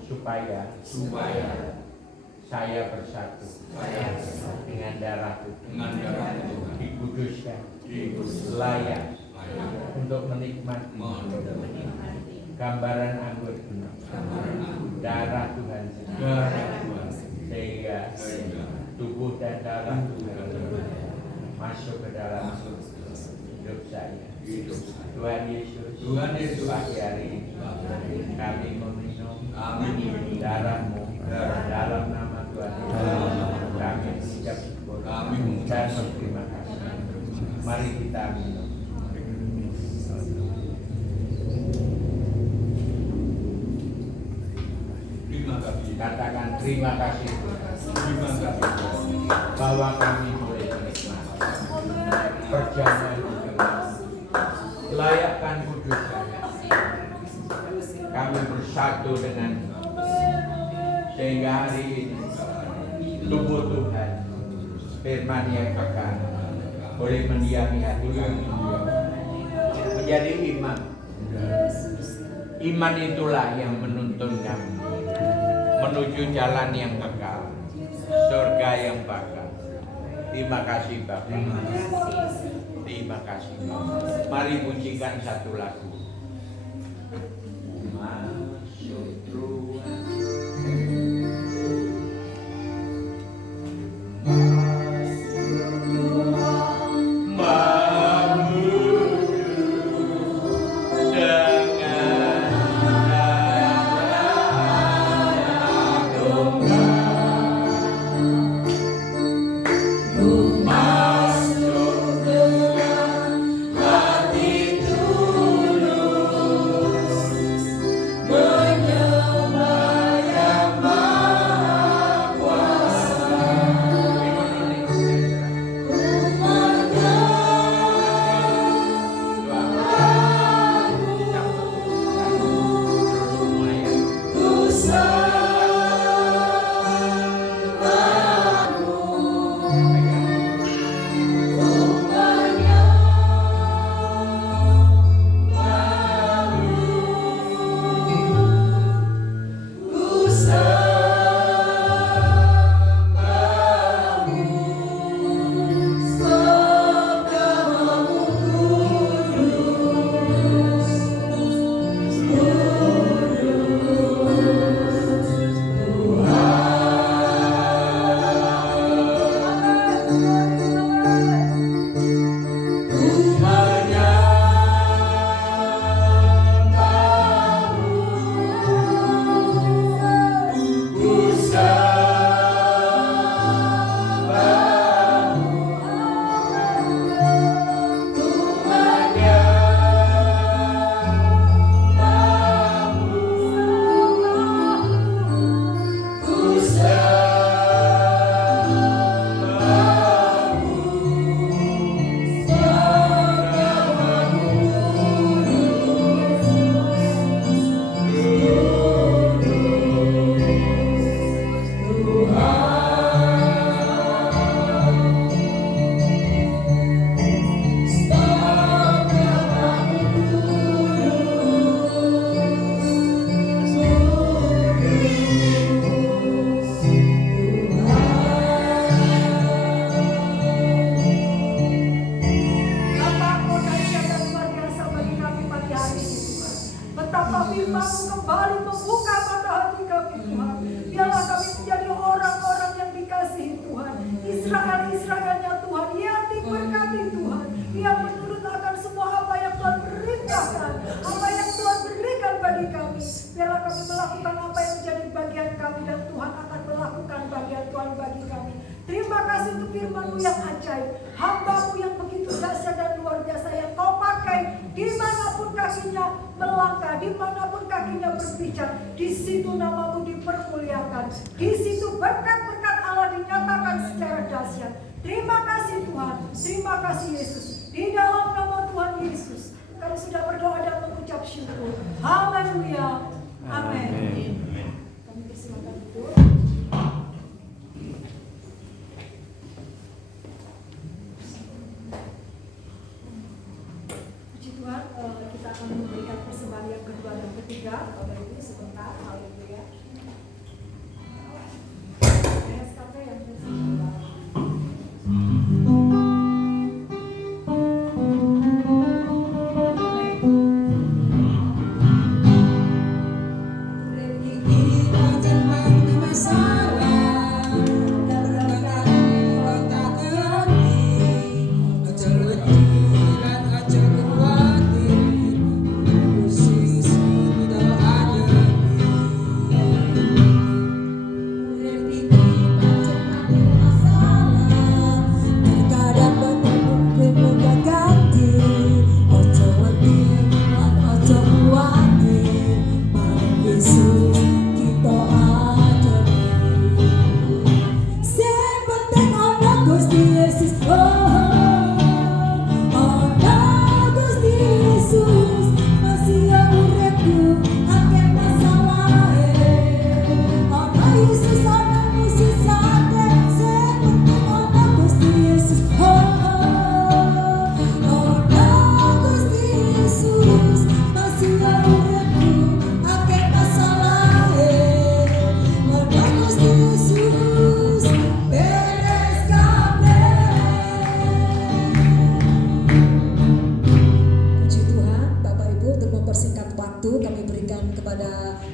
supaya saya bersatu dengan darah Tuhan, dikuduskan, layak untuk menikmati gambaran anggur ini, darah Tuhan, sehingga tubuh dan darah Tuhan masuk ke dalam hidup saya. Tuhan Yesus, pagi hari ini kami meminum darah-Mu dalam nama Tuhan Yesus. Kami mengucap syukur dan berterima kasih. Mari kita minum. Katakan terima kasih Tuhan. Terima kasih bahwa kami boleh menikmati perjalanan layakkan kuduskan. Kami bersatu dengan sehingga hari ini tubuh Tuhan firman yang kekal boleh mendiami hati kami menjadi iman. Iman itulah yang menuntun kami menuju jalan yang kekal, surga yang bakal. Terima kasih Bapa. Terima kasih Bapa. Mari pujikan satu lagu. Masuk Tuhan.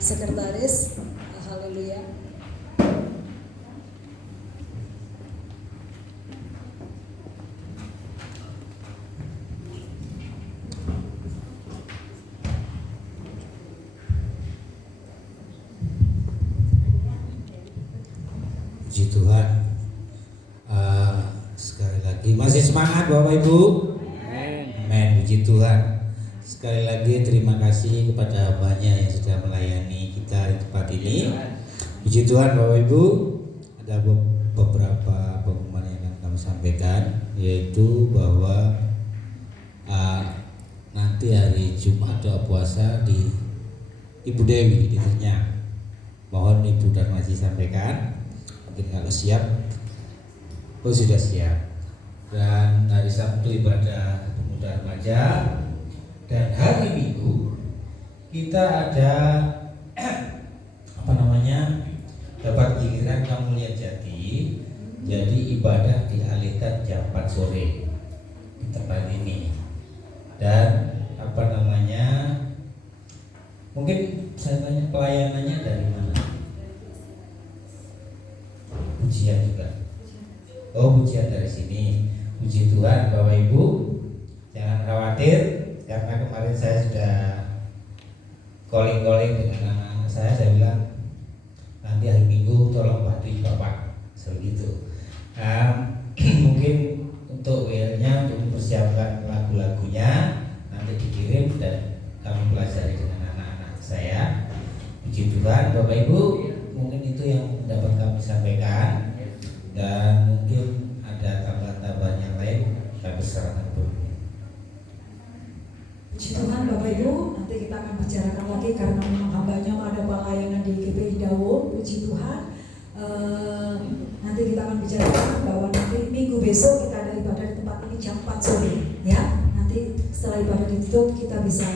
sekretaris. Haleluya. Puji Tuhan. Sekali lagi masih semangat Bapak Ibu. Amin. Puji Tuhan. Sekali lagi terima kasih kepada hambanya yang sudah melayani kita di tempat ini. Puji Tuhan Bapak Ibu. Ada beberapa pengumuman yang akan kami sampaikan, yaitu bahwa nanti hari Jumat doa puasa di Ibu Dewi di Ternyang. Mohon Ibu dan Masih sampaikan. Mungkin kalau siap, sudah siap. Dan hari Sabtu ibadah pemuda remaja, dan hari Minggu kita ada dapat giliran Kamuliaan Jati. Jadi ibadah dialihkan jam 4 sore di tempat ini. Dan mungkin saya tanya pelayanannya dari mana? Pujian juga. Pujian dari sini. Puji Tuhan Bapak Ibu, jangan khawatir karena kemarin saya sudah calling dengan anak-anak saya bilang nanti hari Minggu tolong bantu Bapak sebegitu. Mungkin untuk WL-nya untuk mempersiapkan lagu-lagunya nanti dikirim dan kami pelajari dengan anak-anak saya. Puji Tuhan Bapak Ibu, mungkin itu yang dapat kami sampaikan, dan mungkin ada tambahan-tambahan yang lain kami serahkan dulu. Puji Tuhan Bapak Ibu, nanti kita akan bicarakan lagi karena memang hambanya ada pelayanan di GPI Dawo. Puji Tuhan. Nanti kita akan bicarakan bahwa nanti minggu besok kita ada ibadah di tempat ini jam 4 sore ya. Nanti setelah ibadah ditutup kita bisa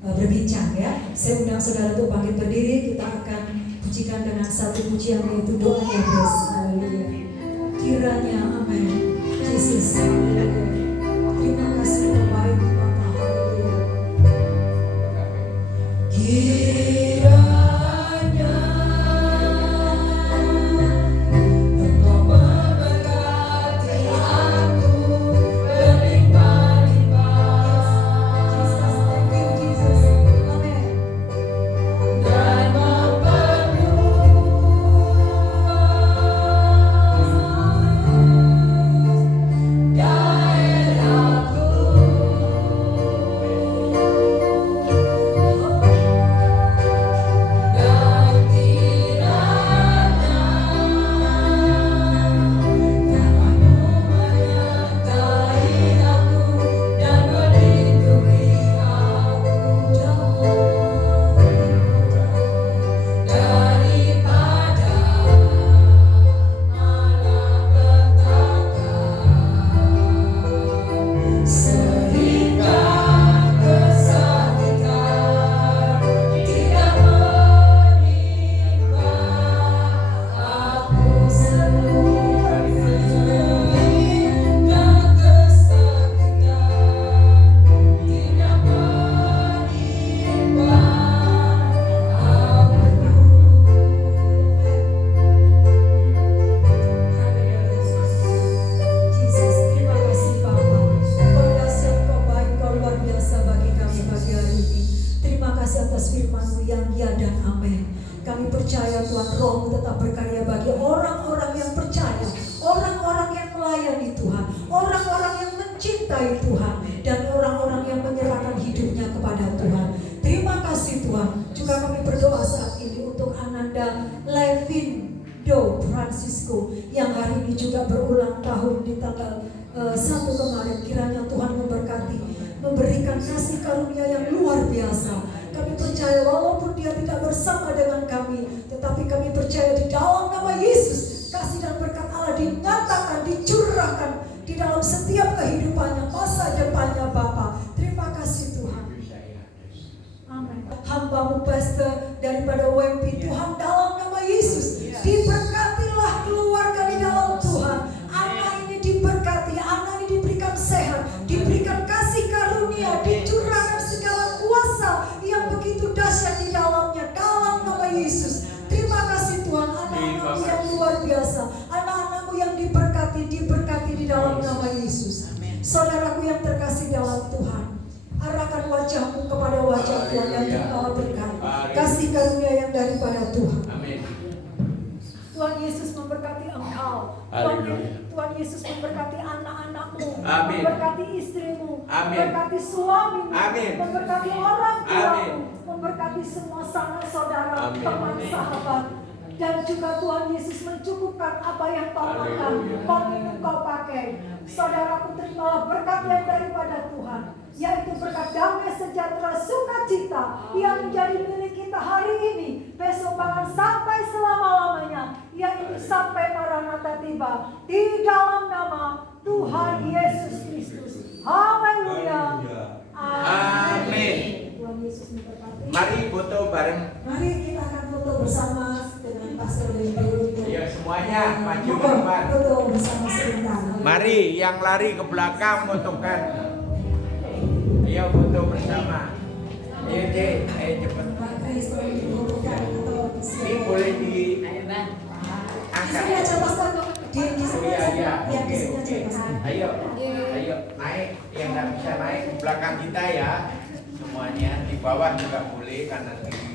berbincang ya. Saya undang saudara untuk bangkit berdiri. Kita akan pujikan dengan satu pujian yaitu doa Yabes. Haleluya. Kiranya amin. Yesus. Terima kasih Bapak Bapa. Haleluya. Kiranya Engkau memberkati aku berlimpah-limpah. Jesus, thank you Jesus. Amen. Dan yang hari ini juga berulang tahun di tanggal 1 kemarin. Kiranya Tuhan memberkati, memberikan kasih karunia yang luar biasa. Kami percaya walaupun dia tidak bersama dengan kami, tetapi kami percaya di dalam nama Yesus kasih dan berkat Allah dinyatakan, dicurahkan di dalam setiap kehidupannya, masa depannya Bapa. Terima kasih Tuhan. Amin. Hamba-Mu pastor daripada WMP, Tuhan dalam nama Yesus diberkatilah keluarga di dalam Tuhan. Anak ini diberkati, anak ini diberikan sehat, diberikan kasih karunia, dicurahkan segala kuasa yang begitu dahsyat di dalamnya. Dalam nama wajahmu kepada wajah Tuhan yang membawa berkat. Kasih karunia yang daripada Tuhan. Amin. Tuhan Yesus memberkati engkau. Tuhan Yesus memberkati anak-anakmu. Amin. Memberkati istrimu. Amin. Memberkati suamimu. Amin. Memberkati orang tuamu. Amin. Memberkati semua sanak saudara, Amin. teman, sahabat. Dan juga Tuhan Yesus mencukupkan apa yang kau makan, Haleluya. kau minum, kau pakai. Saudaraku, terimalah berkat yang daripada Tuhan, yaitu berkat damai, sejahtera, sukacita yang menjadi milik kita hari ini, besok bahkan sampai selama-lamanya, yaitu sampai Maranatha tiba, di dalam nama Tuhan Yesus Kristus. Haleluya. Amin. Tuhan Yesus memberkati. Mari foto bareng. Mari kita akan foto bersama dengan Pastor Leo. Ya semuanya maju ke depan. Foto bersama sebentar. Mari yang lari ke belakang fotokan. Ayo foto bersama. Ayo Dek, ayo cepat. Pak Kristo difotokan atau Ini boleh di angkat. Di sini aja Pastor. Di sini Iya, aja. iya. Ya, di Oke, sini aja oke. Pastor. Ayo, ayo naik. Yang nggak bisa naik ke belakang kita ya. Semuanya di bawah juga boleh kanan kiri.